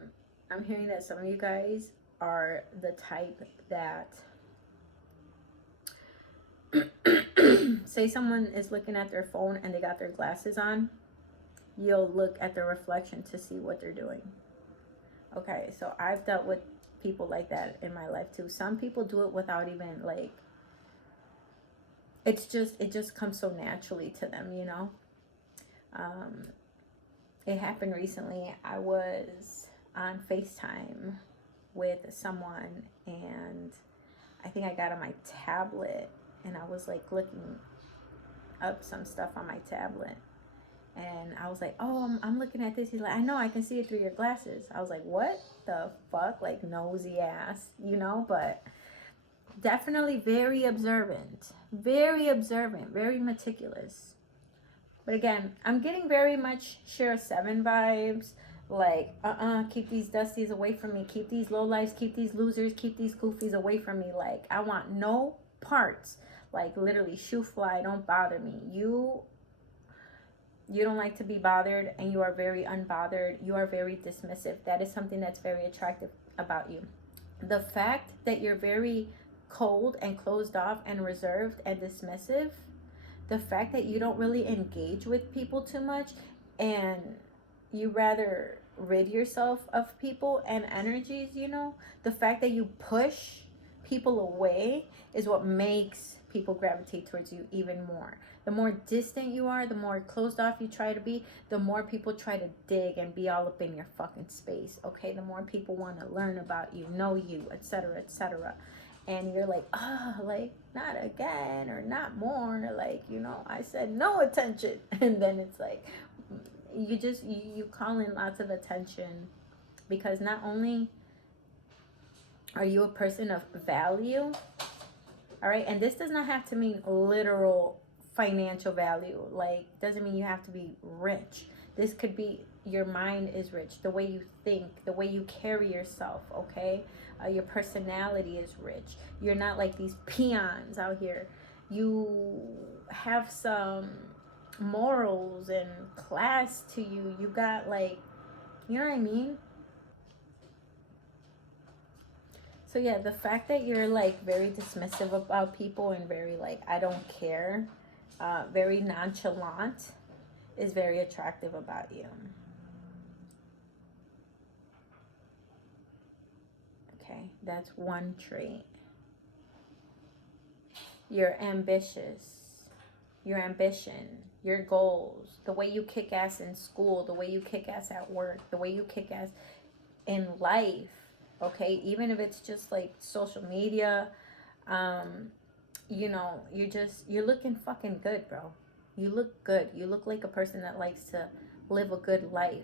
I'm hearing that some of you guys are the type that say someone is looking at their phone and they got their glasses on, you'll look at the reflection to see what they're doing. Okay, so I've dealt with people like that in my life too. Some people do it without even like, it just comes so naturally to them, you know. um it happened recently. I was on FaceTime with someone, and I think I got on my tablet, and I was like looking up some stuff on my tablet, and I was like, oh, I'm looking at this. He's like, I know, I can see it through your glasses. I was like, what the fuck? Like, nosy ass, you know. But definitely very observant, very meticulous. But again, I'm getting very much Shira 7 vibes. Like, keep these dusties away from me. Keep these low lives, keep these losers, keep these goofies away from me. Like, I want no parts. Like, literally, shoo fly, don't bother me. You don't like to be bothered, and you are very unbothered. You are very dismissive. That is something that's very attractive about you. The fact that you're very cold and closed off and reserved and dismissive, the fact that you don't really engage with people too much, and you rather rid yourself of people and energies, you know, the fact that you push people away is what makes people gravitate towards you even more. The more distant you are, the more closed off you try to be, the more people try to dig and be all up in your fucking space. Okay, the more people want to learn about you, know you, etc., etc. And you're like, like, not again, or not more, like, you know, I said no attention. And then it's like, you call in lots of attention, because not only are you a person of value, all right, and this does not have to mean literal financial value. Like, doesn't mean you have to be rich. This could be your mind is rich, the way you think, the way you carry yourself. Okay, your personality is rich. You're not like these peons out here. You have some morals and class to you. You got, like, you know what I mean. So yeah, the fact that you're like very dismissive about people, and very like, I don't care, very nonchalant, is very attractive about you. Okay, that's one trait. You're ambitious. Your ambition, your goals, the way you kick ass in school, the way you kick ass at work, the way you kick ass in life. Okay, even if it's just like social media, um, you know, you're looking fucking good, bro. You look good. You look like a person that likes to live a good life.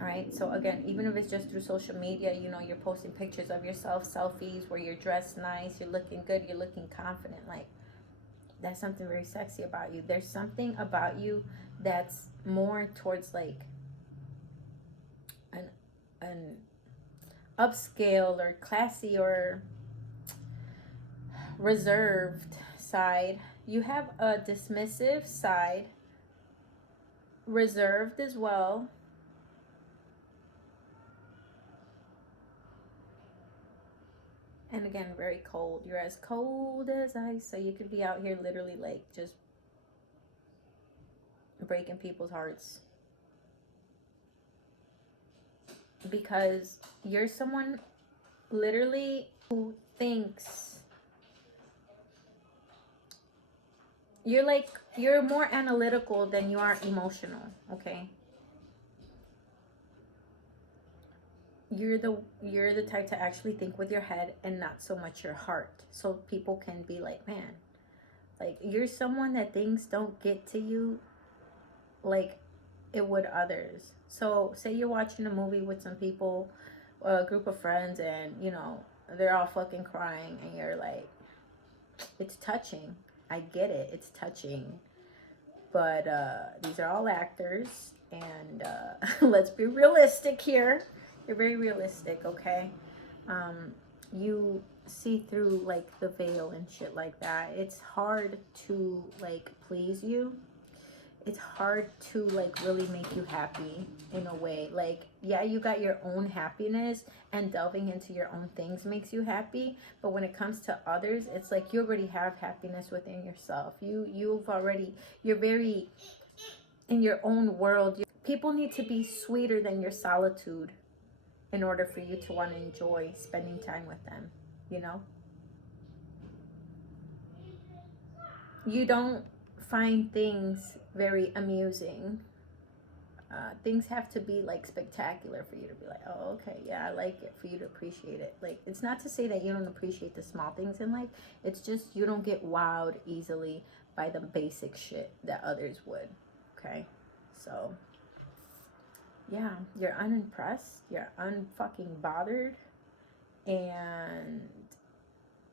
All right, so again, even if it's just through social media, you know, you're posting pictures of yourself, selfies where you're dressed nice, you're looking good, you're looking confident. Like, that's something very sexy about you. There's something about you that's more towards like an upscale or classy or reserved side. You have a dismissive side, reserved as well. And again, very cold. You're as cold as ice. So you could be out here literally like just breaking people's hearts, because you're someone literally who thinks, you're more analytical than you are emotional. Okay, you're the type to actually think with your head and not so much your heart, so people can be like, man, like, you're someone that things don't get to you like it would others. So say you're watching a movie with some people, a group of friends, and you know they're all fucking crying, and you're like, it's touching. I get it, it's touching, but these are all actors, and let's be realistic here. You're very realistic, okay? You see through like the veil and shit like that. It's hard to like please you. It's hard to like really make you happy in a way. Like, yeah, you got your own happiness, and delving into your own things makes you happy, but when it comes to others, it's like you already have happiness within yourself. You're very in your own world. People need to be sweeter than your solitude in order for you to want to enjoy spending time with them, you know? You don't find things very amusing. Things have to be like spectacular for you to be like, oh, okay, yeah, I like it, for you to appreciate it. Like, it's not to say that you don't appreciate the small things in life, it's just you don't get wowed easily by the basic shit that others would, okay? So, yeah, you're unimpressed, you're unfucking bothered, and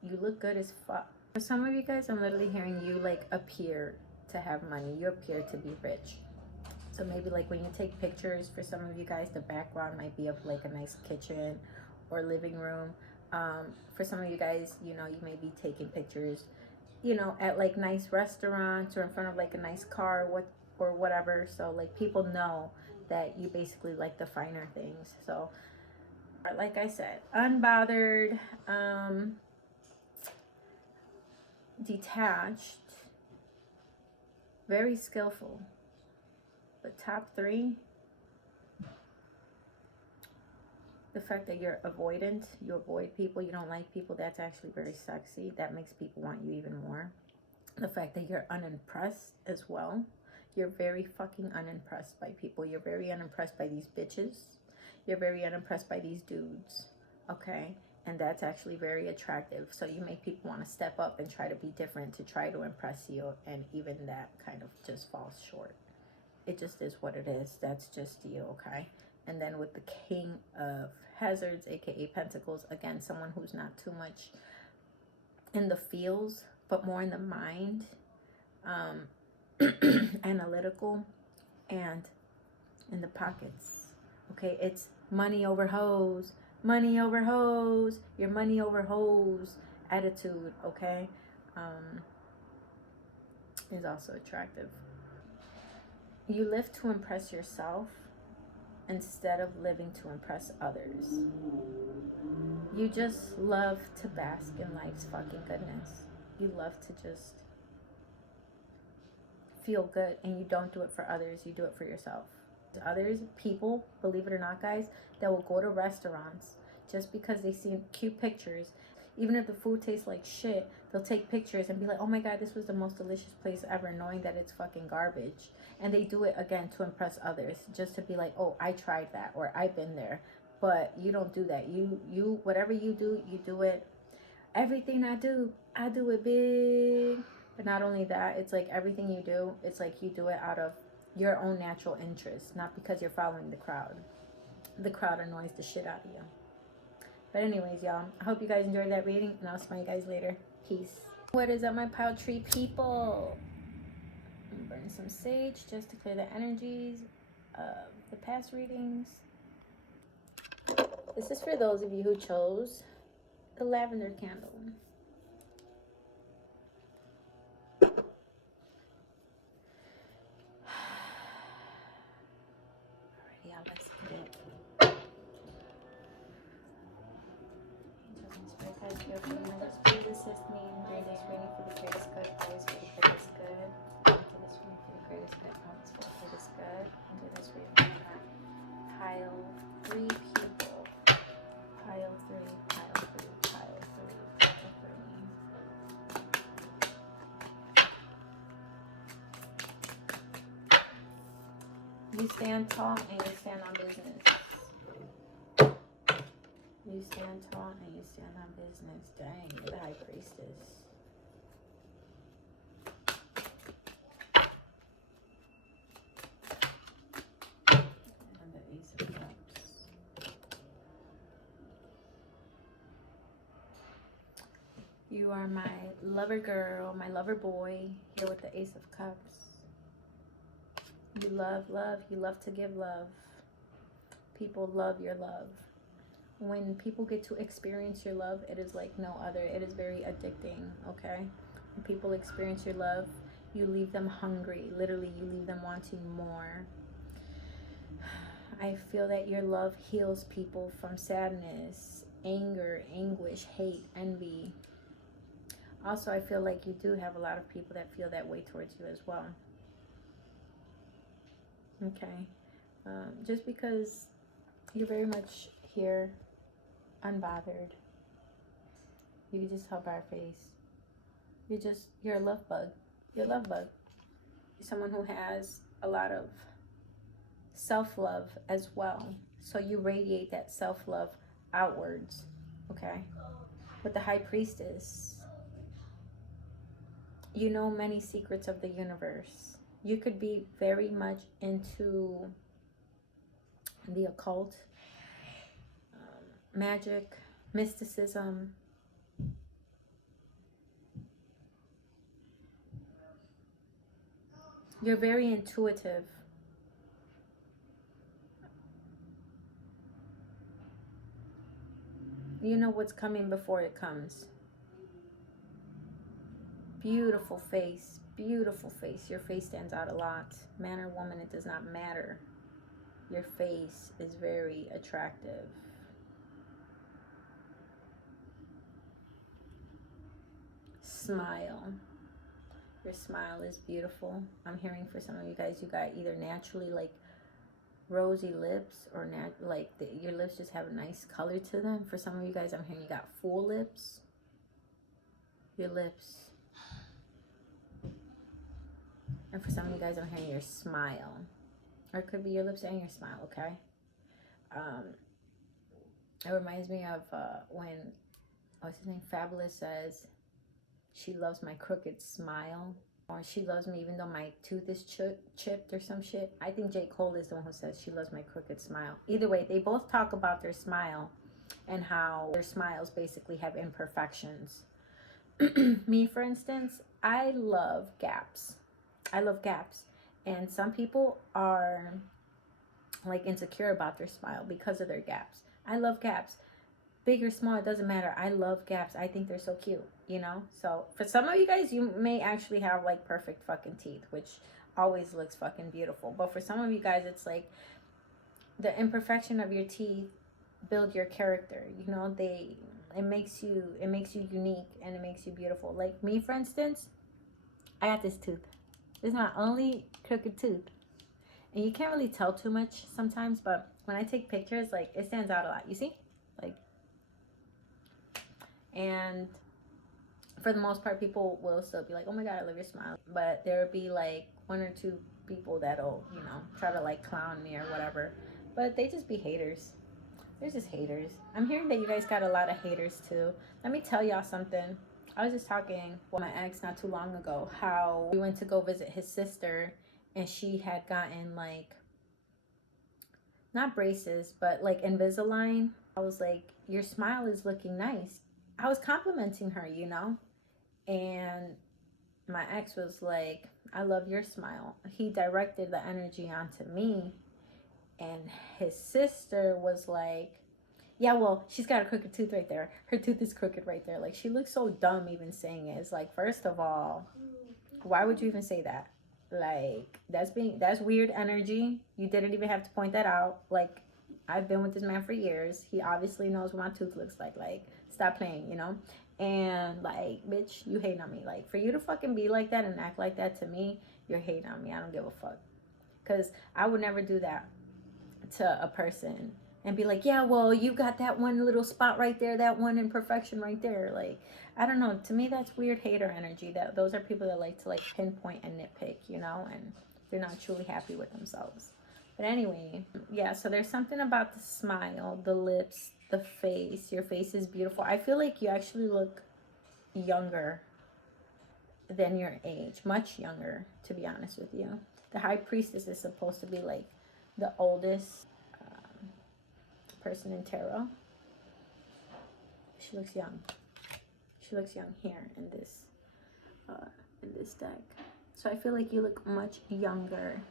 you look good as fuck. For some of you guys, I'm literally hearing you like appear to have money, you appear to be rich. So maybe like when you take pictures, for some of you guys, the background might be of like a nice kitchen or living room. For some of you guys, you know, you may be taking pictures, you know, at like nice restaurants or in front of like a nice car, or whatever. So like people know that you basically like the finer things. So like I said, unbothered, detached, very skillful. But top three, the fact that you're avoidant, you avoid people, you don't like people, that's actually very sexy. That makes people want you even more. The fact that you're unimpressed as well. You're very fucking unimpressed by people. You're very unimpressed by these bitches. You're very unimpressed by these dudes. Okay? And that's actually very attractive. So you make people want to step up and try to be different to try to impress you. And even that kind of just falls short. It just is what it is. That's just you, okay? And then with the King of Hazards, aka Pentacles, again, someone who's not too much in the feels, but more in the mind, analytical, and in the pockets. Okay, it's money over hoes, money over hoes, your money over hoes attitude, okay, is also attractive. You live to impress yourself instead of living to impress others. You just love to bask in life's fucking goodness. You love to just feel good, and you don't do it for others, you do it for yourself. Others, people, believe it or not, guys, that will go to restaurants just because they see cute pictures. Even if the food tastes like shit, they'll take pictures and be like, oh my god, this was the most delicious place ever, knowing that it's fucking garbage. And they do it again to impress others, just to be like, oh, I tried that, or I've been there. But you don't do that. You whatever you do it. Everything I do it big. But not only that, it's like everything you do, it's like you do it out of your own natural interest, not because you're following the crowd. The crowd annoys the shit out of you. But anyways, y'all, I hope you guys enjoyed that reading, and I'll smell you guys later. Peace. What is up, my Paltree people? I'm gonna burn some sage just to clear the energies of the past readings. This is for those of you who chose the lavender candle. Please assist me in doing this reading for the greatest good. Please for the greatest good. Do this reading for the greatest good. Please for the greatest good. And do this reading for pile 3 people. Pile 3, pile 3, pile 3, pile 3. You stand tall and you stand on business. You stand tall and you stand on business. Dang, you're the High Priestess. You are my lover girl, my lover boy, here with the Ace of Cups. You love love. You love to give love. People love your love. When people get to experience your love, it is like no other. It is very addicting, okay? When people experience your love, you leave them hungry. Literally, you leave them wanting more. I feel that your love heals people from sadness, anger, anguish, hate, envy. Also, I feel like you do have a lot of people that feel that way towards you as well. Okay. Just because you're very much here, unbothered. You can just help our face. You're a love bug. You're a love bug. You're someone who has a lot of self-love as well. So you radiate that self-love outwards. Okay. With the High Priestess, you know many secrets of the universe. You could be very much into the occult, magic, mysticism. You're very intuitive. You know what's coming before it comes. Beautiful face, beautiful face. Your face stands out a lot. Man or woman, it does not matter. Your face is very attractive. Smile. Your smile is beautiful. I'm hearing for some of you guys, you got either naturally like rosy lips or your lips just have a nice color to them. For some of you guys, I'm hearing you got full lips. Your lips. And for some of you guys, I'm hearing your smile. Or it could be your lips and your smile, okay? It reminds me of when, what's his name? Fabulous says, she loves my crooked smile. Or she loves me even though my tooth is chipped or some shit. I think J. Cole is the one who says she loves my crooked smile. Either way, they both talk about their smile and how their smiles basically have imperfections. Me, for instance, I love gaps. I love gaps. And some people are like insecure about their smile because of their gaps. I love gaps. Big or small, it doesn't matter. I love gaps. I think they're so cute, you know? So for some of you guys, you may actually have like perfect fucking teeth, which always looks fucking beautiful. But for some of you guys, it's like the imperfection of your teeth build your character. You know, it makes you unique and it makes you beautiful. Like me, for instance, I got this tooth. It's my only crooked tooth. And you can't really tell too much sometimes, but when I take pictures, like it stands out a lot. You see? Like, and for the most part, people will still be like, oh my God, I love your smile. But there'll be like one or two people that'll, you know, try to like clown me or whatever. But they just be haters. They're just haters. I'm hearing that you guys got a lot of haters too. Let me tell y'all something. I was just talking with my ex not too long ago how we went to go visit his sister and she had gotten like, not braces, but like Invisalign. I was like, your smile is looking nice. I was complimenting her, you know? And my ex was like, I love your smile. He directed the energy onto me. And his sister was like, yeah, well, she's got a crooked tooth right there. Her tooth is crooked right there. Like, she looks so dumb even saying it. It's like, first of all, why would you even say that? Like, that's weird energy. You didn't even have to point that out. Like, I've been with this man for years. He obviously knows what my tooth looks like. Like, stop playing, you know? And like, bitch, you hating on me. Like, for you to fucking be like that and act like that to me, you're hating on me. I don't give a fuck. Because I would never do that to a person and be like, yeah, well, you got that one little spot right there, that one imperfection right there. Like, I don't know. To me, that's weird hater energy. That those are people that like to like pinpoint and nitpick, you know, and they're not truly happy with themselves. But anyway, yeah, so there's something about the smile, the lips, the face. Your face is beautiful. I feel like you actually look younger than your age, much younger, to be honest with you. The High Priestess is supposed to be like the oldest person in tarot. She looks young. She looks young here in this deck. So I feel like you look much younger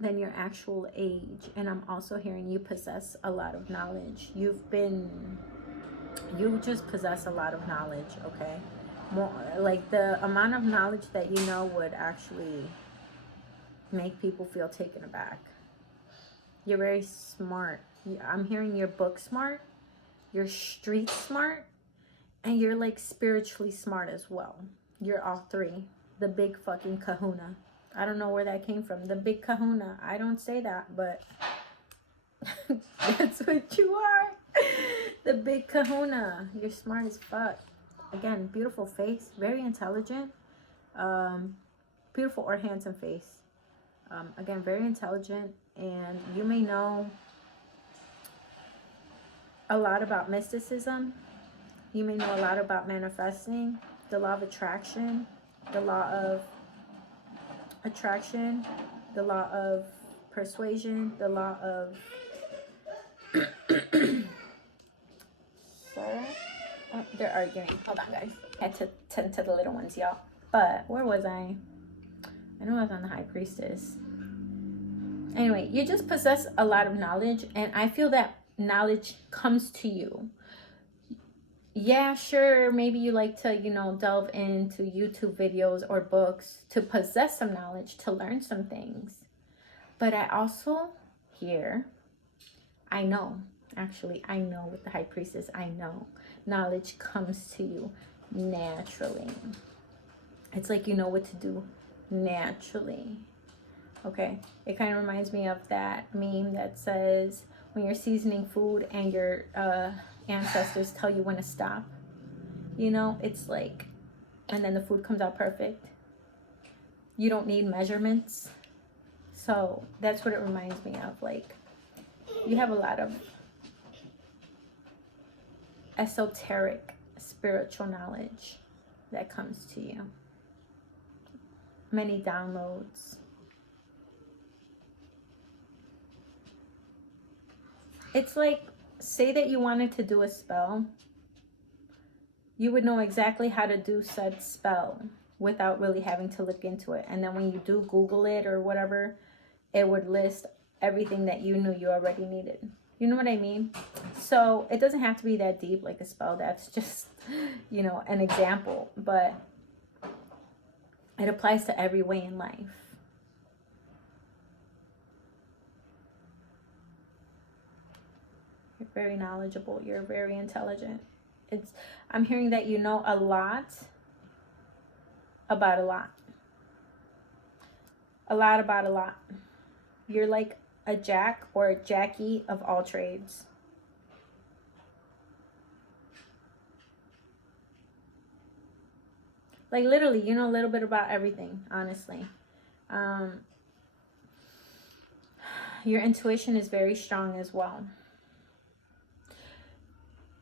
than your actual age. And I'm also hearing you possess a lot of knowledge. You just possess a lot of knowledge, okay? More like the amount of knowledge that you know would actually make people feel taken aback. You're very smart. I'm hearing you're book smart, you're street smart, and you're like spiritually smart as well. You're all three. The big fucking kahuna. I don't know where that came from. The big kahuna. I don't say that, but that's what you are. The big kahuna. You're smart as fuck. Again, beautiful face. Very intelligent. Beautiful or handsome face. Again, very intelligent. And you may know a lot about mysticism. You may know a lot about manifesting, the law of attraction, the law of attraction, the law of persuasion, the law of sir. Oh, they're arguing. Hold on, guys. I had to tend to the little ones, y'all. But where was I? I know I was on the High Priestess. Anyway, you just possess a lot of knowledge, and I feel that knowledge comes to you. Yeah, sure, maybe you like to, delve into YouTube videos or books to possess some knowledge, to learn some things. But I also hear, I know with the High Priestess, I know knowledge comes to you naturally. It's like you know what to do naturally. Okay, it kind of reminds me of that meme that says when you're seasoning food and your ancestors tell you when to stop. It's like, and then the food comes out perfect. You don't need measurements. So that's what it reminds me of. Like, you have a lot of esoteric spiritual knowledge that comes to you. Many downloads. It's like, say that you wanted to do a spell. You would know exactly how to do said spell without really having to look into it. And then when you do Google it or whatever, it would list everything that you knew you already needed. You know what I mean? So it doesn't have to be that deep like a spell. That's just, an example. But it applies to every way in life. You're very knowledgeable. You're very intelligent. I'm hearing that you know a lot about a lot. A lot about a lot. You're like a Jack or a Jackie of all trades. Like literally, you know a little bit about everything, honestly. Your intuition is very strong as well.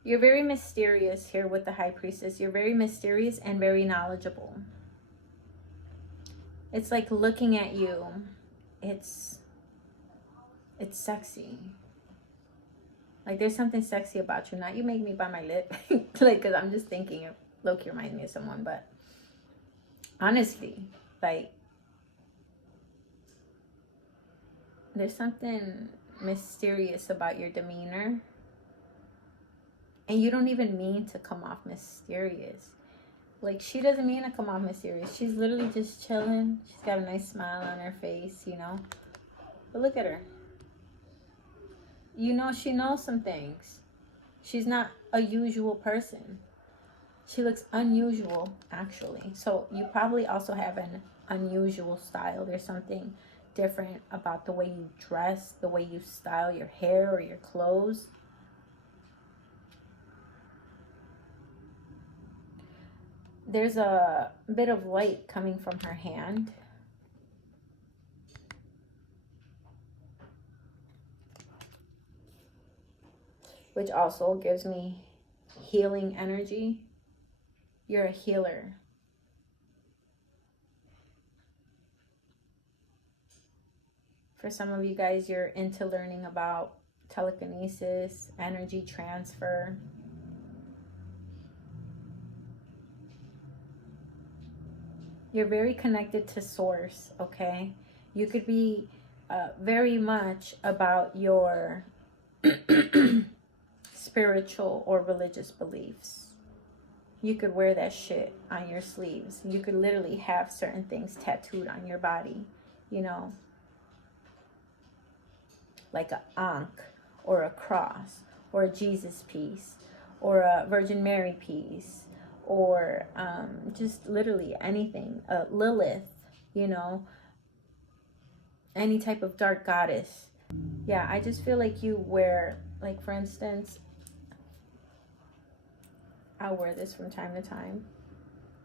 You're very mysterious here with the High Priestess. You're very mysterious and very knowledgeable. It's like looking at you. It's sexy. Like there's something sexy about you. Not you make me bite my lip. Like, cause I'm just thinking of Loki reminds me of someone, but honestly, like there's something mysterious about your demeanor. And you don't even mean to come off mysterious. Like, she doesn't mean to come off mysterious. She's literally just chilling. She's got a nice smile on her face, But look at her. She knows some things. She's not a usual person. She looks unusual, actually. So you probably also have an unusual style. There's something different about the way you dress, the way you style your hair or your clothes. There's a bit of light coming from her hand. Which also gives me healing energy. You're a healer. For some of you guys, you're into learning about telekinesis, energy transfer. You're very connected to source, okay? You could be very much about your spiritual or religious beliefs. You could wear that shit on your sleeves. You could literally have certain things tattooed on your body, you know, like a ankh or a cross or a Jesus piece or a Virgin Mary piece or just literally anything. Lilith, you know, any type of dark goddess. Yeah, I just feel like you wear, like, for instance, I'll wear this from time to time.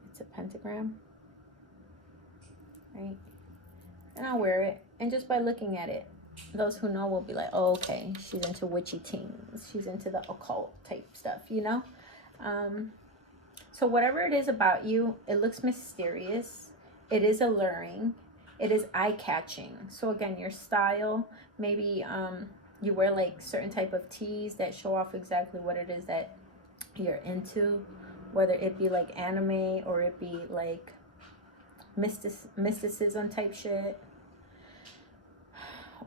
It's a pentagram, right? And I'll wear it. And just by looking at it, those who know will be like, oh, okay, she's into witchy things. She's into the occult type stuff, you know? So whatever it is about you, it looks mysterious. It is alluring. It is eye-catching. So again, your style, maybe you wear like certain type of tees that show off exactly what it is that you're into, whether it be like anime or it be like mysticism type shit.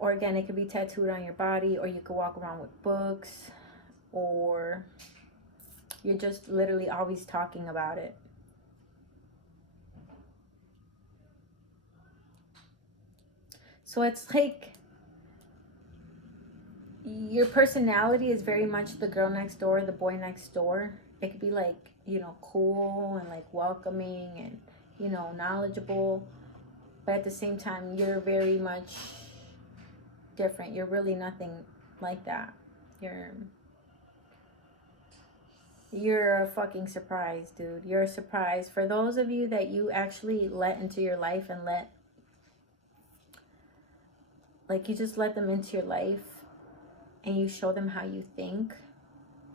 Or again, it could be tattooed on your body, or you could walk around with books, or you're just literally always talking about it. So it's like your personality is very much the girl next door, the boy next door. It could be like, you know, cool and like welcoming and, you know, knowledgeable. But at the same time, you're very much different. You're really nothing like that. You're a fucking surprise, dude. You're a surprise. For those of you that you actually let into your life and you just let them into your life and you show them how you think,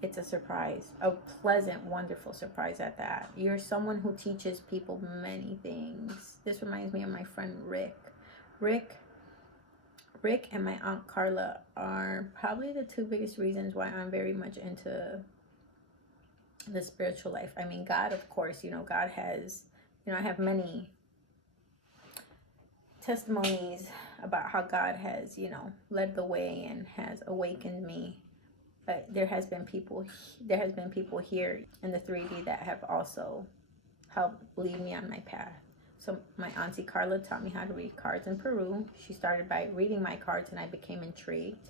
it's a surprise. A pleasant, wonderful surprise at that. You're someone who teaches people many things. This reminds me of my friend Rick. Rick and my Aunt Carla are probably the two biggest reasons why I'm very much into the spiritual life. I mean, God, of course, you know, God has, you know, I have many testimonies about how God has, you know, led the way and has awakened me. But there has been people here in the 3D that have also helped lead me on my path. So my auntie Carla taught me how to read cards in Peru. She started by reading my cards and I became intrigued.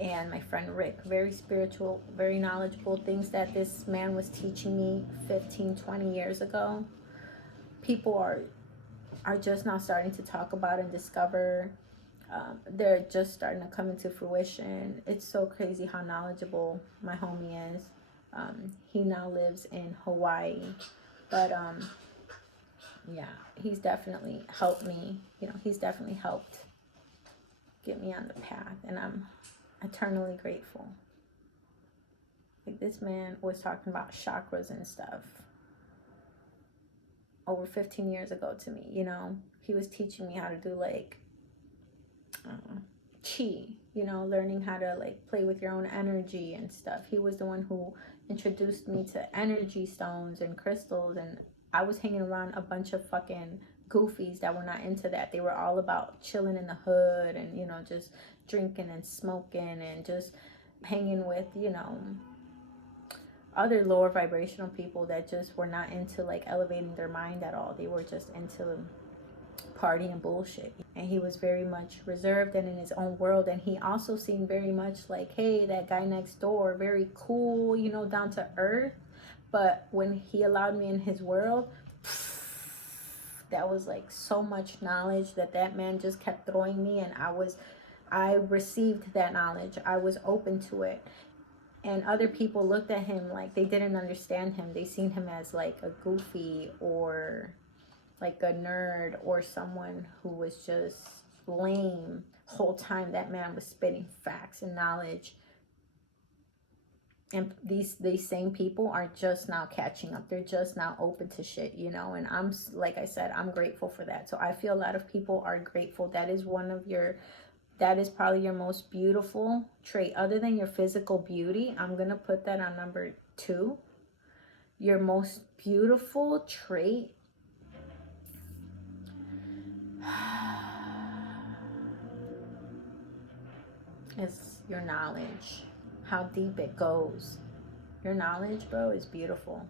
And my friend Rick, very spiritual, very knowledgeable, things that this man was teaching me 15, 20 years ago. People are just now starting to talk about and discover. They're just starting to come into fruition. It's so crazy how knowledgeable my homie is. He now lives in Hawaii. But yeah, he's definitely helped me. You know, he's definitely helped get me on the path. And I'm eternally grateful. Like, this man was talking about chakras and stuff over 15 years ago to me, you know. He was teaching me how to do like chi, you know, learning how to like play with your own energy and stuff. He was the one who introduced me to energy stones and crystals, and I was hanging around a bunch of fucking goofies that were not into that. They were all about chilling in the hood and, you know, just drinking and smoking and just hanging with, you know, other lower vibrational people that just were not into like elevating their mind at all. They were just into party and bullshit. And he was very much reserved and in his own world. And he also seemed very much like, hey, that guy next door, very cool, you know, down to earth. But when he allowed me in his world, that was like so much knowledge that man just kept throwing me, and I received that knowledge. I was open to it. And other people looked at him like they didn't understand him. They seen him as like a goofy or like a nerd or someone who was just lame. Whole time that man was spitting facts and knowledge. And these same people are just now catching up. They're just now open to shit, you know. And I'm, like I said, I'm grateful for that. So I feel a lot of people are grateful. That is probably your most beautiful trait. Other than your physical beauty, I'm going to put that on number 2. Your most beautiful trait Is your knowledge, how deep it goes. Your knowledge, bro, is beautiful.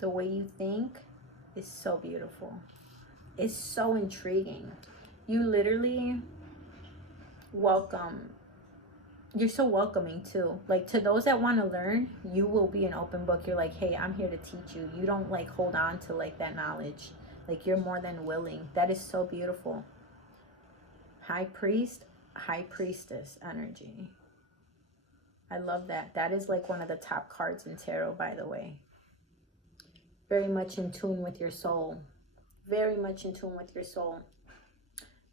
The way you think is so beautiful. It's so intriguing. You literally welcome. You're so welcoming too. Like, to those that want to learn, you will be an open book. You're like, hey, I'm here to teach you. You don't like hold on to like that knowledge. Like, you're more than willing. That is so beautiful. High priest, high priestess energy. I love that. That is like one of the top cards in tarot, by the way. Very much in tune with your soul. Very much in tune with your soul.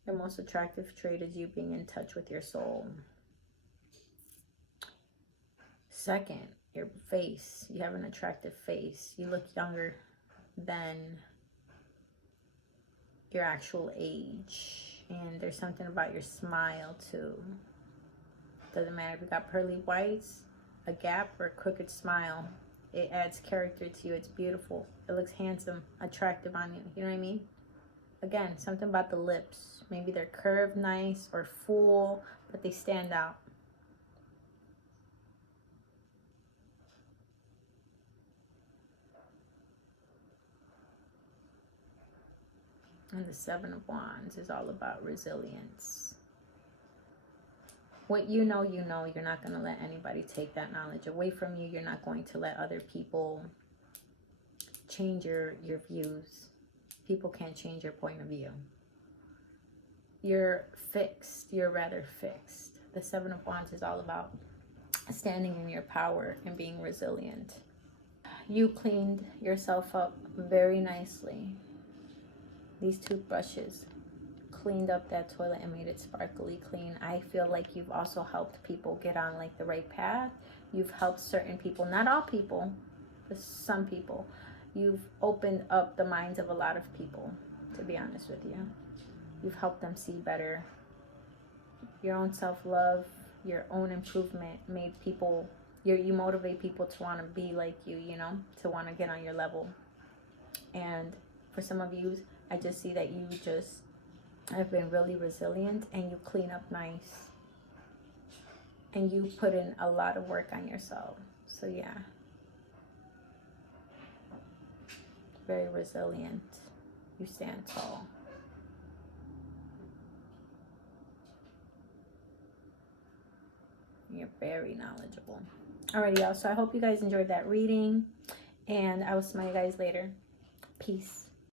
Your most attractive trait is you being in touch with your soul. Second, your face. You have an attractive face. You look younger than your actual age. And there's something about your smile too. Doesn't matter if you got pearly whites, a gap, or a crooked smile. It adds character to you. It's beautiful. It looks handsome, attractive on you. You know what I mean? Again, something about the lips. Maybe they're curved nice or full, but they stand out. And the Seven of Wands is all about resilience. What you know, you're not going to let anybody take that knowledge away from you. You're not going to let other people change your views. People can't change your point of view. You're fixed. You're rather fixed. The Seven of Wands is all about standing in your power and being resilient. You cleaned yourself up very nicely. These toothbrushes cleaned up that toilet and made it sparkly clean. I feel like you've also helped people get on like the right path. You've helped certain people, not all people, but some people. You've opened up the minds of a lot of people, to be honest with you. You've helped them see better. Your own self-love, your own improvement made people, you motivate people to want to be like you, you know, to want to get on your level. And for some of you, I just see that you just have been really resilient and you clean up nice. And you put in a lot of work on yourself. So yeah. Very resilient. You stand tall. You're very knowledgeable. Alrighty, y'all. So I hope you guys enjoyed that reading. And I will smell you guys later. Peace.